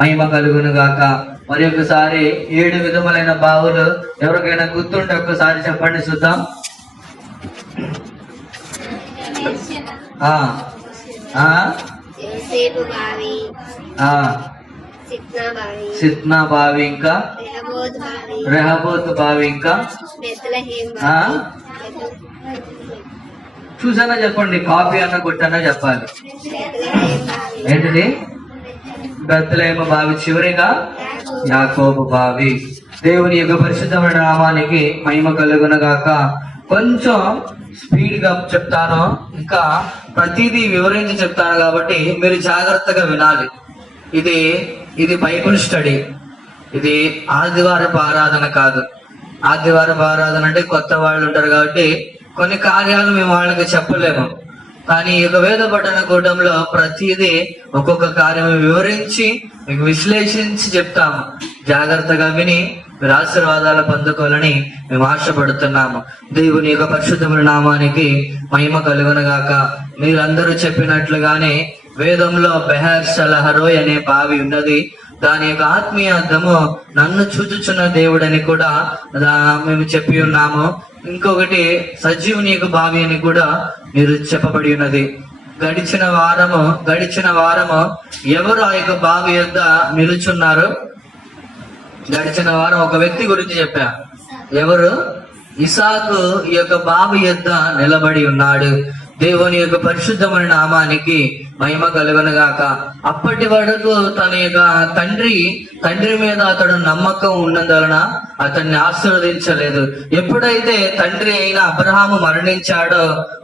మహిమ కలుగును గాక. మరి ఒకసారి 7 విధములైన బావులు ఎవరికైనా గుర్తుంటే ఒక్కసారి చెప్పండి చూద్దాం. సిత్నా బావి, ఇంకా రెహబోత్ బావి, ఇంకా చూసానా చెప్పండి. కాపీ అన్న కొట్టన్నా చెప్పాలి. ఏంటిది? బెత్లెహేము బావి, చివరిగా యాకోబు బావి. దేవుని యొక్క పరిశుద్ధమైన నామానికి మహిమ కలుగును గాక. కొంచెం స్పీడ్ గా చెప్తాను, ఇంకా ప్రతిదీ వివరించి చెప్తాను కాబట్టి మీరు జాగ్రత్తగా వినాలి. ఇది బైబిల్ స్టడీ. ఇది ఆదివారపు ఆరాధన కాదు. ఆదివారపు ఆరాధన అంటే కొత్త వాళ్ళు ఉంటారు కాబట్టి కొన్ని కార్యాలు మేము వాళ్ళకి చెప్పలేము. కానీ ఈ వేద పఠన కూటంలో ప్రతిదీ ఒక్కొక్క కార్యం వివరించి మీకు విశ్లేషించి చెప్తాము. జాగ్రత్తగా విని మీరు ఆశీర్వాదాలు పొందుకోవాలని మేము ఆశపడుతున్నాము. దేవుని యొక్క పరిశుద్ధమైన నామానికి మహిమ కలుగును గాక. మీరందరూ చెప్పినట్లుగానే వేదంలో బెహర్ షలహరోయ్ అనే బావి ఉన్నది. దాని యొక్క ఆత్మీయ అర్థము నన్ను చూచుచున్న దేవుడని కూడా మేము చెప్పి ఉన్నాము. ఇంకొకటి సజీవుని యొక్క బావి అని కూడా మీరు చెప్పబడి ఉన్నది. గడిచిన వారము ఎవరు ఆ యొక్క బావి యొద్ద నిలుచున్నారు? గడిచిన వారం ఒక వ్యక్తి గురించి చెప్పా. ఎవరు? ఇసాకు ఈ యొక్క బావి యొద్ద నిలబడి ఉన్నాడు. దేవుని యొక్క పరిశుద్ధమైన నామానికి మహిమ కలుగును గాక. అప్పటి వరకు తన యొక్క తండ్రి మీద అతడు నమ్మకం ఉన్నందువలన అతన్ని ఆశీర్వదించలేదు. ఎప్పుడైతే తండ్రి అయిన అబ్రహాము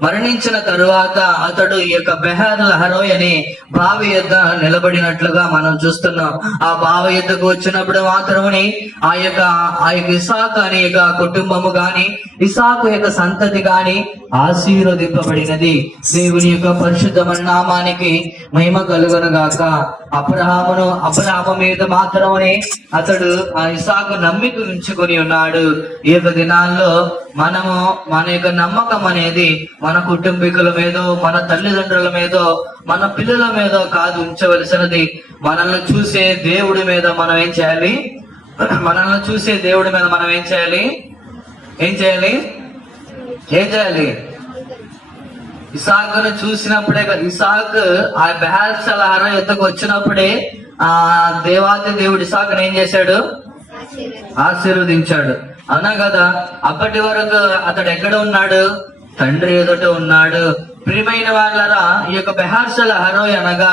మరణించిన తరువాత అతడు ఈ యొక్క బెహర్ లహరోయ్ అనే బావి యొద్ద నిలబడినట్లుగా మనం చూస్తున్నాం. ఆ బావి యొద్దకు వచ్చినప్పుడు మాత్రమే ఆ యొక్క ఇసాకు అనే యొక్క కుటుంబము గాని ఇసాకు యొక్క సంతతి గాని ఆశీర్వదింపబడినది. దేవుని యొక్క పరిశుద్ధమైన నామానికి మహిమ కలుగును గాక. అబ్రహాము మీద మాత్రమే అతడు ఆ ఇసాకు నమ్మిక ఉంచుకొని ఉన్నాడు. ఈ యొక్క దినాల్లో మనము మన యొక్క నమ్మకం అనేది మన కుటుంబీకుల మీదో, మన తల్లిదండ్రుల మీదో, మన పిల్లల మీదో కాదు ఉంచవలసినది. మనల్ని చూసే దేవుడి మీద మనం ఏం చేయాలి? ఏం చేయాలి? ఇసాకును చూసినప్పుడే, ఇసాకు ఆ బెహర్ షలహరోయ్ యొద్దకు వచ్చినప్పుడే ఆ దేవాది దేవుడు ఇసాకును ఏం చేశాడు? ఆశీర్వదించాడు. అవునా కదా? అప్పటి వరకు అతడు ఎక్కడ ఉన్నాడు? తండ్రి ఎదుట ఉన్నాడు. ప్రియమైన వాళ్ళరా, ఈ యొక్క బెహర్ షలహరోయ్ అనగా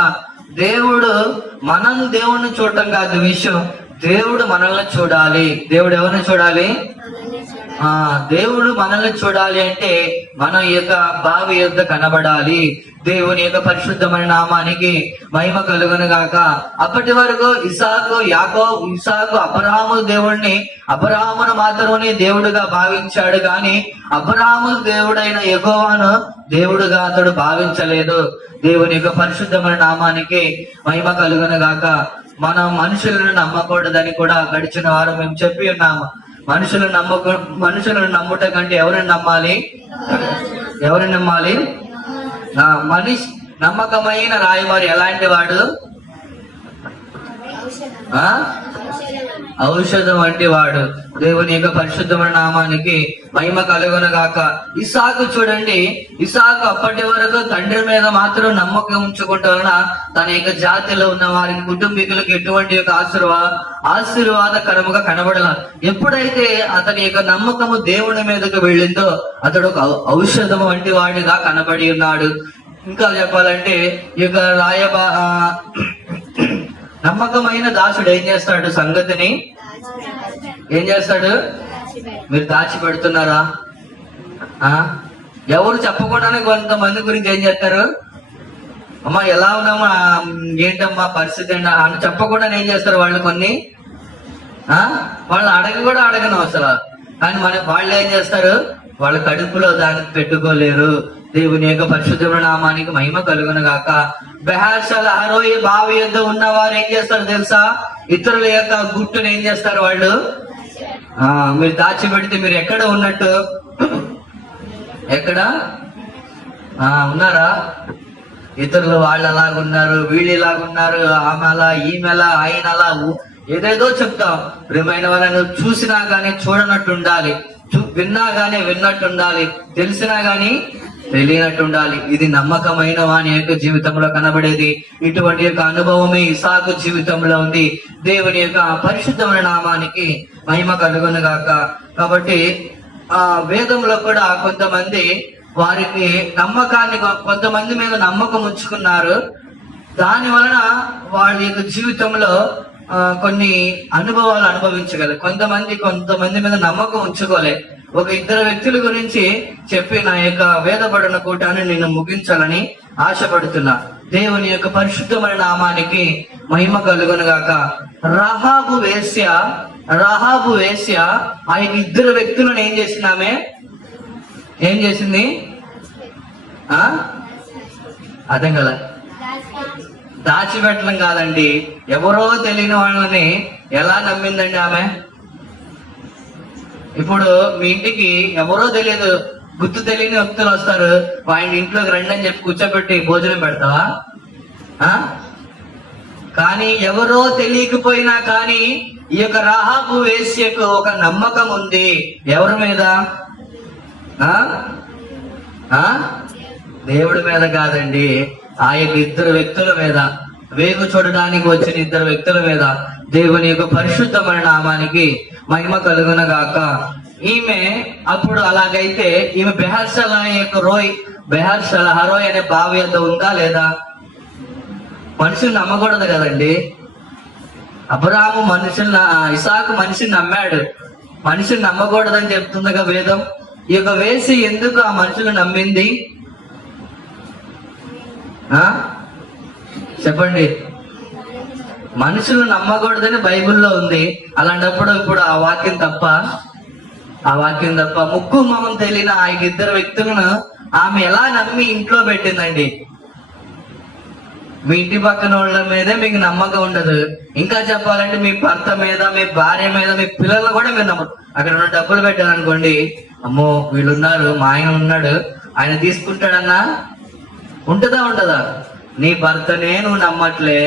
మనం దేవుణ్ణి చూడటం కాదు విషయం. దేవుడు మనల్ని చూడాలి. దేవుడు ఎవరిని చూడాలి? దేవుడు మనల్ని చూడాలి అంటే మనం ఈ యొక్క బావి యొద్ద కనబడాలి. దేవుని యొక్క పరిశుద్ధమైన నామానికి మహిమ కలుగును గాక. అప్పటి వరకు ఇసాకు అబ్రహామును మాత్రమే దేవుడుగా భావించాడు, కానీ అబ్రహాము దేవుడైన యెహోవాను దేవుడుగా అతడు భావించలేదు. దేవుని యొక్క పరిశుద్ధమైన నామానికి మహిమ కలుగును గాక. మనం మనుషులను నమ్మకూడదని కూడా గడిచిన వారం మేము చెప్పి ఉన్నాము. మనుషులను నమ్ముట కంటే ఎవరిని నమ్మాలి? మనిషి నమ్మకమైన రాయబారి ఎలాంటి వాడు? ఔషధం వంటి వాడు. దేవుని యొక్క పరిశుద్ధమైన నామానికి మహిమ కలుగును గాక. ఇసాకు చూడండి, ఇసాకు అప్పటి వరకు తండ్రి మీద మాత్రం నమ్మకం ఉంచుకుంటూ వలన తన యొక్క జాతిలో ఉన్న వారి కుటుంబీకులకు ఎటువంటి యొక్క ఆశీర్వాదకరముగా కనబడాల. ఎప్పుడైతే అతని యొక్క నమ్మకము దేవుని మీదకు వెళ్ళిందో అతడు ఒక ఔషధం వంటి వాడిగా కనబడి ఉన్నాడు. ఇంకా చెప్పాలంటే ఈ యొక్క నమ్మకమైన దాసుడు ఏం చేస్తాడు? సంగతిని ఏం చేస్తాడు? మీరు దాచిపెడుతున్నారా? ఎవరు చెప్పకుండానే కొంతమంది గురించి ఏం చేస్తారు? అమ్మా ఎలా ఉన్నామా, ఏంటమ్మా పరిస్థితి అని చెప్పకుండా ఏం చేస్తారు వాళ్ళు? వాళ్ళు అడగను అసలు. కానీ వాళ్ళు ఏం చేస్తారు? వాళ్ళ కడుపులో దానికి పెట్టుకోలేరు. దేవుని యొక్క పరిశుద్ధమైన నామానికి మహిమ కలుగును గాక. బెహర్ షలహరోయ్ బావి యొద్ద ఉన్నవారు ఏం చేస్తారు తెలుసా? ఇతరుల యొక్క గుట్టును ఏం చేస్తారు వాళ్ళు? మీరు దాచిపెడితే మీరు ఎక్కడ ఉన్నట్టు? ఎక్కడ ఉన్నారా? ఇతరులు వాళ్ళు అలాగున్నారు, వీళ్ళు ఇలాగున్నారు, ఆమె అలా, ఈమె అలా, ఆయన అలా, ఏదేదో చెప్తాం. ప్రియమైన వాళ్ళను చూసినా గానీ చూడనట్టు ఉండాలి, విన్నా గానీ విన్నట్టు ఉండాలి, తెలిసినా గానీ తెలియనట్టు ఉండాలి. ఇది నమ్మకమైన వాని యొక్క జీవితంలో కనబడేది. ఇటువంటి యొక్క అనుభవమే ఇసాకు జీవితంలో ఉంది. దేవుని యొక్క పరిశుద్ధమైన నామానికి మహిమ కలుగును గాక. కాబట్టి ఆ వేదంలో కూడా కొంతమంది వారికి నమ్మకాన్ని, కొంతమంది మీద నమ్మకం ఉంచుకున్నారు. దాని వలన వారి యొక్క జీవితంలో కొన్ని అనుభవాలు అనుభవించగలరు. కొంతమంది మీద నమ్మకం ఉంచుకోలే. ఒక ఇద్దరు వ్యక్తుల గురించి చెప్పి నా యొక్క వేదపడిన కూటాన్ని నేను ముగించాలని ఆశపడుతున్నా. దేవుని యొక్క పరిశుద్ధమైన నామానికి మహిమ కలుగును గాక. రహాబు వేశ్య ఆ యొక్క ఇద్దరు వ్యక్తులను ఏం చేసింది అర్థం కదా, దాచిపెట్టడం కాదండి, ఎవరో తెలియని వాళ్ళని ఎలా నమ్మిందండి ఆమె. ఇప్పుడు మీ ఇంటికి ఎవరో తెలియదు, గుర్తు తెలియని వ్యక్తులు వస్తారు, ఆయన ఇంట్లోకి రండి అని చెప్పి కూర్చోబెట్టి భోజనం పెడతావా? కానీ ఎవరో తెలియకపోయినా కానీ ఈ యొక్క రహాబు వేశ్యకు ఒక నమ్మకం ఉంది. ఎవరి మీద? దేవుడి మీద కాదండి, ఆ యొక్క ఇద్దరు వ్యక్తుల మీద, వేగు చూడడానికి వచ్చిన ఇద్దరు వ్యక్తుల మీద. దేవుని యొక్క పరిశుద్ధమైన నామానికి మహిమ కలుగును గాక. ఈమె అప్పుడు అలాగైతే ఈమె బెహర్షలా యొక్క హరోయ్ అనే బావి వద్ద ఉందా లేదా? మనుషులు నమ్మకూడదు కదండి. అబ్రాహాము ఇసాకు మనిషిని నమ్మాడు, మనిషిని నమ్మకూడదని చెప్తుందిగా వేదం. ఈ యొక్క వేసి ఎందుకు ఆ మనుషులు నమ్మింది చెప్పండి? మనుషులు నమ్మకూడదని బైబిల్లో ఉంది. అలాంటప్పుడు ఇప్పుడు ఆ వాక్యం తప్ప ముక్కు మొహం తెలియని ఆ ఇద్దరు వ్యక్తులను ఆమె ఎలా నమ్మి ఇంట్లో పెట్టిందండి? మీ ఇంటి పక్కన వాళ్ళ మీదే మీకు నమ్మకం ఉండదు. ఇంకా చెప్పాలంటే మీ భర్త మీద, మీ భార్య మీద, మీ పిల్లలు కూడా మీరు నమ్మరు. అక్కడ ఉన్న డబ్బులు పెట్టారనుకోండి, అమ్మో వీళ్ళున్నారు, మా ఆయన ఉన్నాడు, ఆయన తీసుకుంటాడన్నా ఉండదా? నీ భర్తనే నువ్వు నమ్మట్లే,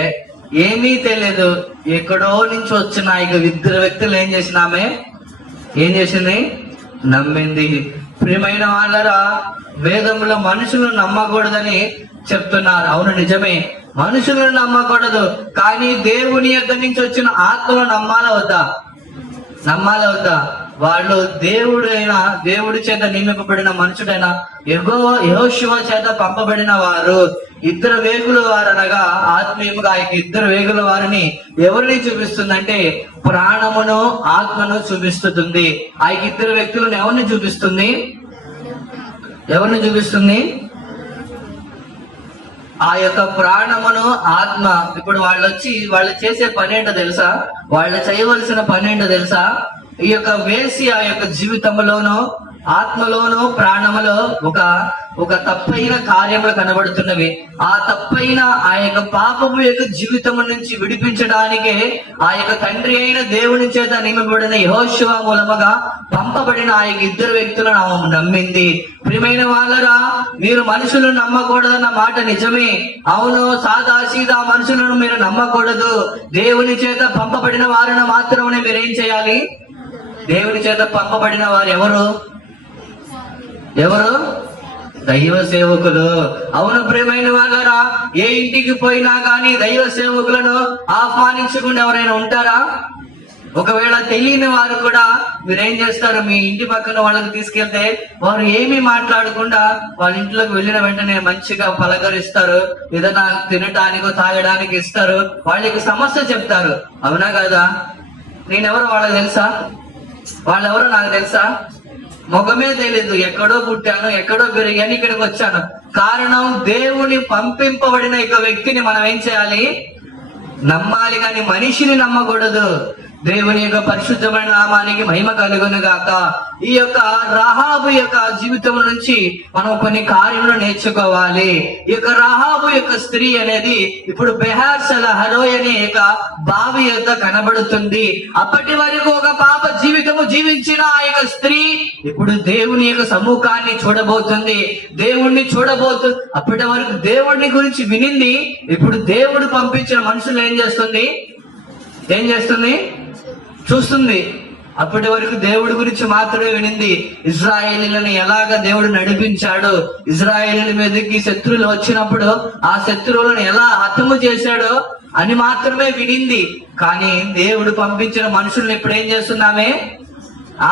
ఏమీ తెలియదు, ఎక్కడో నుంచి వచ్చిన ఇద్దరు వ్యక్తులు ఏం చేసింది? నమ్మింది. ప్రియమైన వాళ్ళరా, వేదంలో మనుషులు నమ్మకూడదని చెప్తున్నారు. అవును, నిజమే, మనుషులను నమ్మకూడదు. కానీ దేవుని యొద్ద నుంచి వచ్చిన ఆత్మను నమ్మాలా వద్దా? వాళ్ళు దేవుడి చేత నియమింపబడిన మనుషుడైన యెహోషువ చేత పంపబడిన వారు, ఇద్దరు వేగుల వారు అనగా ఆత్మీయముగా ఆ ఇద్దరు వేగుల వారిని ఎవరిని చూపిస్తుందంటే ప్రాణమును ఆత్మను చూపిస్తుంది. ఆ ఇద్దరు వ్యక్తులను ఎవరిని చూపిస్తుంది? ఆ యొక్క ప్రాణమును ఆత్మ. ఇప్పుడు వాళ్ళు చేసే పని ఏంటో తెలుసా? వాళ్ళు చేయవలసిన పని ఏంటో తెలుసా? ఈ యొక్క వేసి ఆ యొక్క జీవితంలోనూ ఆత్మలోను ప్రాణములో ఒక తప్పైన కార్యములు కనబడుతున్నవి. ఆ తప్పైన ఆ యొక్క పాపము యొక్క జీవితము నుంచి విడిపించడానికే ఆ యొక్క తండ్రి అయిన దేవుని చేత నియమబడిన యెహోషువ మూలముగా పంపబడిన ఆ యొక్క ఇద్దరు వ్యక్తులను ఆమె నమ్మింది. ప్రియమైన వాళ్ళరా, మీరు మనుషులను నమ్మకూడదన్న మాట నిజమే. అవును, సాదాసీదా మనుషులను మీరు నమ్మకూడదు. దేవుని చేత పంపబడిన వారిని మాత్రమే మీరేం చేయాలి? దేవుని చేత పంపబడిన వారు ఎవరు? దైవ సేవకులు. అవును ప్రియమైన వాళ్ళరా, ఏ ఇంటికి పోయినా కానీ దైవ సేవకులను ఆహ్వానించకుండా ఎవరైనా ఉంటారా? ఒకవేళ తెలియని వారు కూడా మీరేం చేస్తారు? మీ ఇంటి పక్కన వాళ్ళకి తీసుకెళ్తే వారు ఏమీ మాట్లాడకుండా వాళ్ళ ఇంట్లోకి వెళ్ళిన వెంటనే మంచిగా పలకరిస్తారు, ఏదైనా తినటానికో తాగడానికి ఇస్తారు, వాళ్ళకి సమస్య చెప్తారు. అవునా కదా? నేనెవరో వాళ్ళకి తెలుసా? వాళ్ళెవరో నాకు తెలుసా? ముఖమే తెలీదు. ఎక్కడో పుట్టాను, ఎక్కడో పెరిగాను, ఇక్కడికి వచ్చాను. కారణం, దేవుని పంపింపబడిన ఒక వ్యక్తిని మనం ఏం చేయాలి? నమ్మాలి. కానీ మనిషిని నమ్మకూడదు. దేవుని యొక్క పరిశుద్ధమైన నామానికి మహిమ కలుగును గాక. ఈ యొక్క రాహాబు యొక్క జీవితం నుంచి మనం కొన్ని కార్యములు నేర్చుకోవాలి. ఈ యొక్క రాహాబు యొక్క స్త్రీ అనేది ఇప్పుడు బెహార్సల హరోయ్ అనే యొక్క బావి యొక్క కనబడుతుంది. అప్పటి వరకు ఒక పాప జీవితము జీవించిన ఆ యొక్క స్త్రీ ఇప్పుడు దేవుని యొక్క సముఖాన్ని చూడబోతుంది, దేవుణ్ణి చూడబోతుంది. అప్పటి వరకు దేవుడిని గురించి వినింది, ఇప్పుడు దేవుడు పంపించిన మనుషులు ఏం చేస్తుంది చూస్తుంది. అప్పటి వరకు దేవుడి గురించి మాత్రమే వినింది. ఇజ్రాయేలీలను ఎలాగ దేవుడు నడిపించాడు, ఇజ్రాయేలీల మీదకి శత్రువులు వచ్చినప్పుడు ఆ శత్రువులను ఎలా హతము చేశాడో అని మాత్రమే వినింది. కానీ దేవుడు పంపించిన మనుషుల్ని ఇప్పుడు ఏం చేస్తున్నామే,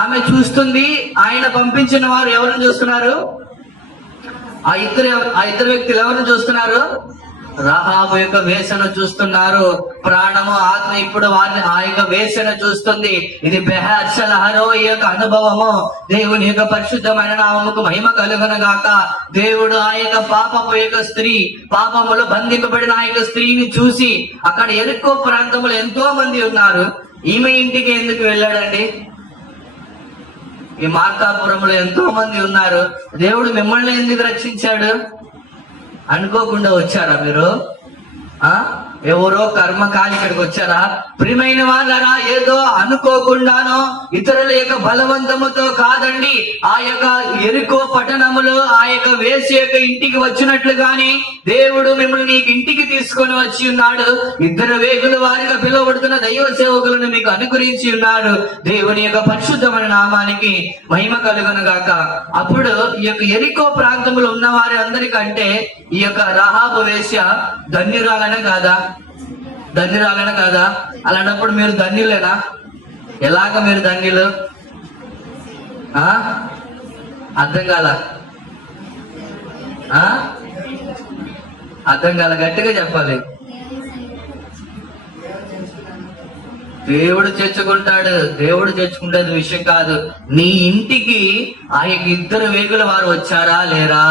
ఆమె చూస్తుంది. ఆయన పంపించిన వారు ఎవరిని చూస్తున్నారు? ఆ ఇద్దరు వ్యక్తులు ఎవరిని చూస్తున్నారు? రాహాబు యొక్క వేసన చూస్తున్నారు. ప్రాణము ఆత్మ ఇప్పుడు వారిని ఆ యొక్క వేసన చూస్తుంది. ఇది బెహర్షల హరోయ్ యొక్క అనుభవము. దేవుని యొక్క పరిశుద్ధమైన నామముకు మహిమ కలుగును గాక. దేవుడు ఆ యొక్క పాపపు యొక్క స్త్రీ, పాపములో బంధింపబడిన ఆ యొక్క స్త్రీని చూసి, అక్కడ ఎరుకో ప్రాంతంలో ఎంతో మంది ఉన్నారు, ఈమె ఇంటికి ఎందుకు వెళ్ళాడండి? ఈ మార్కాపురంలో ఎంతో మంది ఉన్నారు, దేవుడు మిమ్మల్ని ఎందుకు రక్షించాడు? అనుకోకుండా వచ్చారా మీరు? ఎవరో కర్మకాలి ఇక్కడికి వచ్చారా? ప్రియమైన వాళ్ళరా, ఏదో అనుకోకుండానో ఇతరుల యొక్క బలవంతముతో కాదండి. ఆ యొక్క ఎరుకో పట్టణములో ఆ యొక్క వేసి యొక్క ఇంటికి వచ్చినట్లు గాని దేవుడు మిమ్మల్ని మీకు ఇంటికి తీసుకొని వచ్చి ఉన్నాడు. ఇద్దరు వేగుల వారిగా పిలువబడుతున్న దైవ సేవకులను మీకు అనుగ్రహించి ఉన్నారు. దేవుని యొక్క పరిశుద్ధమైన నామానికి మహిమ కలుగును గాక. అప్పుడు ఈ యొక్క ఎరికో ప్రాంతంలో ఉన్న వారి అందరికంటే ఈ యొక్క రాహాబు వేశ్య ధన్యురాలనే కాదా? అలాంటప్పుడు మీరు ధన్యులేనా? ఎలాగ మీరు ధన్యులు? అర్థం కాల గట్టిగా చెప్పాలి. దేవుడు తెచ్చుకుంటేది విషయం కాదు. నీ ఇంటికి ఆ యొక్క ఇద్దరు వేగుల వారు వచ్చారా లేరా?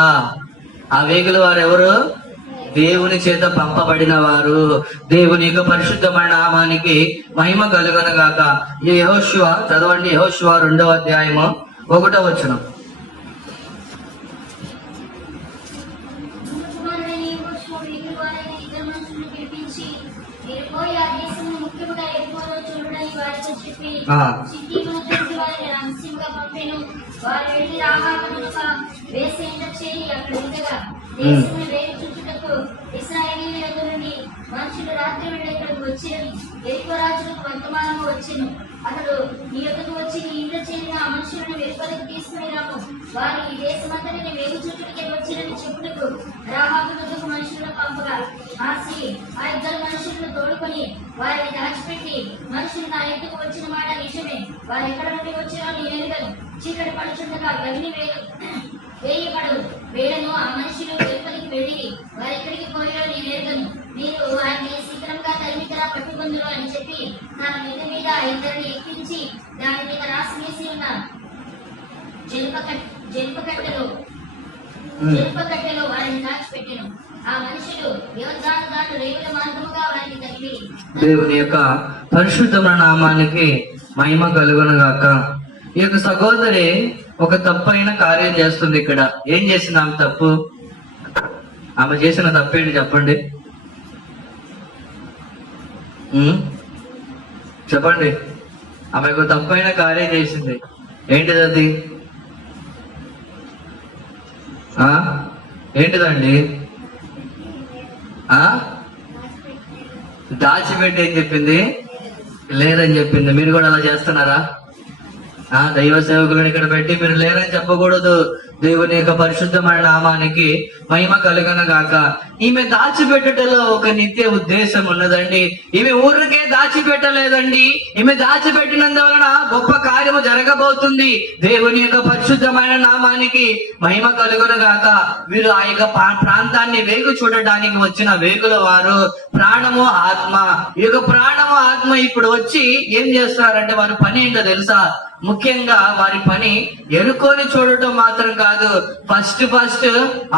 ఆ వేగుల వారు ఎవరు? దేవుని చేత పంపబడిన వారు. దేవుని యొక్క పరిశుద్ధమైన నామానికి మహిమ కలుగును గాక. యెహోషువ చదవండి. యెహోషువ 2వ అధ్యాయము 1వ వచనం. మనుషులు రాత్రి వేళ ఇక్కడికి వచ్చేది. ఎరికో రాజులకు వర్తమానము వచ్చెను. అతడు నీ యొక్కకు వచ్చి నీ ఇంట చేరిన ఆ మనుషులను వెలుపలికి తీసుకుని రాము, వారి ఈ దేశమంతటిని వేగు చుట్టూకే వచ్చినని చెప్పుటకు రాహాబు యొక్కకు మనుషులను పంపగా ఆ స్త్రీ ఆ ఇద్దరు మనుషులను తోడుకొని వారిని దాచిపెట్టి, మనుషులు నా ఇంటికి వచ్చిన మాట నిజమే, వారు ఎక్కడ నుండి వచ్చినా నేను ఎరుగను. చీకటి పడుచుండగా గవిని వేయబడు వేళను ఆ మనుషులు వెలుపలికి వెళ్ళి వారు ఎక్కడికి పోయారో నేను ఎరుగను. మీరు వారిని శీఘ్రంగా తరిమితరా పట్టుకుందరు అని చెప్పి తన మీద ఇద్దరిని ఎక్కించి దాని మీద రాసి వేసి ఉన్న జలుప కట్టెలో వారిని దాచిపెట్టెను. ఆ మనుషులు యోర్దాను రేవుల మార్గముగా వారిని తరిమి. దేవుని యొక్క పరిశుద్ధమైన నామానికి మహిమ కలుగును గాక. ఈ యొక్క సహోదరి ఒక తప్పైన కార్యం చేస్తుంది. ఇక్కడ ఏం చేసింది ఆమె తప్పు? ఆమె చేసిన తప్పేంటి చెప్పండి? చెప్పండి. ఆమె ఒక తప్పైన కార్యం చేసింది. ఏంటిది అది? ఏంటిదండి? దాచిపెట్టి ఏం చెప్పింది? లేరని చెప్పింది. మీరు కూడా అలా చేస్తున్నారా? దైవ సేవకులను ఇక్కడ పెట్టి మీరు లేరని చెప్పకూడదు. దేవుని యొక్క పరిశుద్ధమైన నామానికి మహిమ కలుగును గాక. ఈమె దాచిపెట్టుటలో ఒక నిత్య ఉద్దేశం ఉన్నదండి. ఈమె ఊరికే దాచిపెట్టలేదండి. ఈమె దాచిపెట్టినందువలన గొప్ప కార్యము జరగబోతుంది. దేవుని యొక్క పరిశుద్ధమైన నామానికి మహిమ కలుగును గాక. వీరు ఆ యొక్క ప్రాంతాన్ని వేగు చూడడానికి వచ్చిన వేగుల వారు ప్రాణము ఆత్మ. ఈ యొక్క ప్రాణము ఆత్మ ఇప్పుడు వచ్చి ఏం చేస్తున్నారంటే వారి పని ఏంటో తెలుసా? ముఖ్యంగా వారి పని ఎరుకొని చూడటం మాత్రం కాదు. ఫస్ట్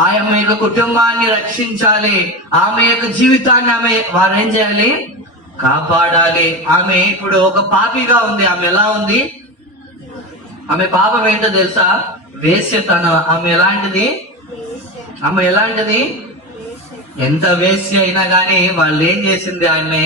ఆమె యొక్క కుటుంబాన్ని రక్షించాలి. ఆమె యొక్క జీవితాన్ని వారు ఏం చేయాలి? కాపాడాలి. ఆమె ఇప్పుడు ఒక పాపిగా ఉంది. ఆమె ఎలా ఉంది? ఆమె పాపం ఏంటో తెలుసా? వేశ్యతనం. ఆమె ఎలాంటిది? ఆమె ఎలాంటిది? ఎంత వేశ్య అయినా గానీ వాళ్ళు ఏం చేసింది? ఆమె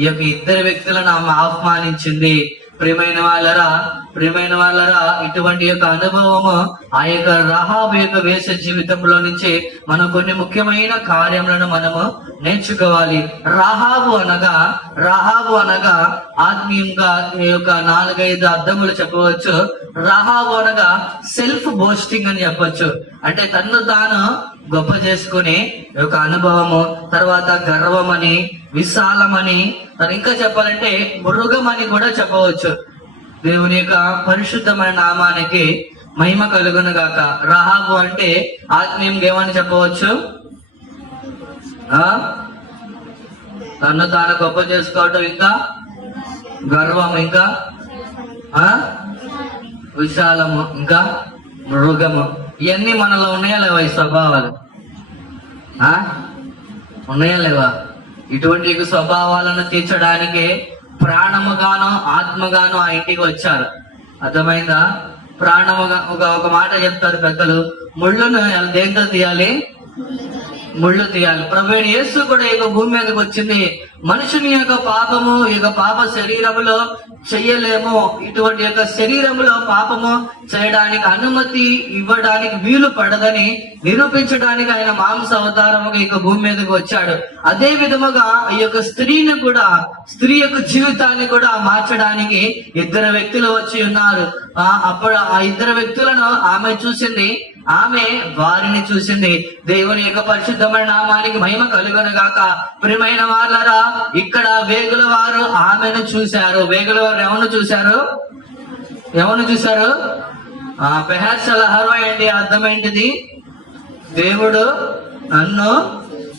ఈ యొక్క ఇద్దరు వ్యక్తులను ఆమె అవమానించింది. ప్రియమైన వాళ్ళరా, ఇటువంటి యొక్క అనుభవము ఆ యొక్క రహాబు యొక్క వేష జీవితంలో నుంచి మనం కొన్ని ముఖ్యమైన కార్యములను మనము నేర్చుకోవాలి. రహాబు అనగా ఆత్మీయంగా ఈ యొక్క 4-5 అర్థములు చెప్పవచ్చు. రహాబు అనగా సెల్ఫ్ బోస్టింగ్ అని చెప్పొచ్చు. అంటే తన్ను తాను గొప్ప చేసుకునే ఒక అనుభవము, తర్వాత గర్వమని, విశాలమని, ఇంకా చెప్పాలంటే మృగమని కూడా చెప్పవచ్చు. దేవుని యొక్క పరిశుద్ధమైన నామానికి మహిమ కలుగును గాక. రహాబు అంటే ఆత్మీయంగా ఏమని చెప్పవచ్చు? తను తాను గొప్ప చేసుకోవటం, ఇంకా గర్వం, ఇంకా విశాలము, ఇంకా మృగము. ఇవన్నీ మనలో ఉన్నాయా లేవా? ఈ స్వభావాలు ఉన్నాయా లేవా? ఇటువంటి స్వభావాలను తీర్చడానికి ప్రాణముగాను ఆత్మగాను ఆ ఇంటికి వచ్చారు. అర్థమైందా? ప్రాణముగా ఒక మాట చెప్తారు పెద్దలు, ముళ్ళును దేంతో తీయాలి? ముళ్ళు తీయాలి. ప్రభువైన యేసు కూడా ఈ భూమి మీదకి వచ్చింది. మనుషుని యొక్క పాపము, ఈ యొక్క పాప శరీరములో చెయ్యలేము. ఇటువంటి యొక్క శరీరములో పాపము చేయడానికి అనుమతి ఇవ్వడానికి వీలు పడదని నిరూపించడానికి ఆయన మాంస అవతారముగా ఈ భూమి మీదకి వచ్చాడు. అదే విధముగా ఈ యొక్క స్త్రీని కూడా, స్త్రీ యొక్క జీవితాన్ని కూడా మార్చడానికి 2 వ్యక్తులు వచ్చి ఉన్నారు. అప్పుడు ఆ 2 వ్యక్తులను ఆమె చూసింది, ఆమె వారిని చూసింది. దేవుని యొక్క పరిశుద్ధమైన నామానికి మహిమ కలుగును గాక. ప్రియమైన వాళ్ళరా, ఇక్కడ వేగుల వారు ఆమెను చూశారు. వేగుల వారు ఎవరు చూశారు? బెహర్సలహరో ఏంటి అర్థం ఏంటిది? దేవుడు నన్ను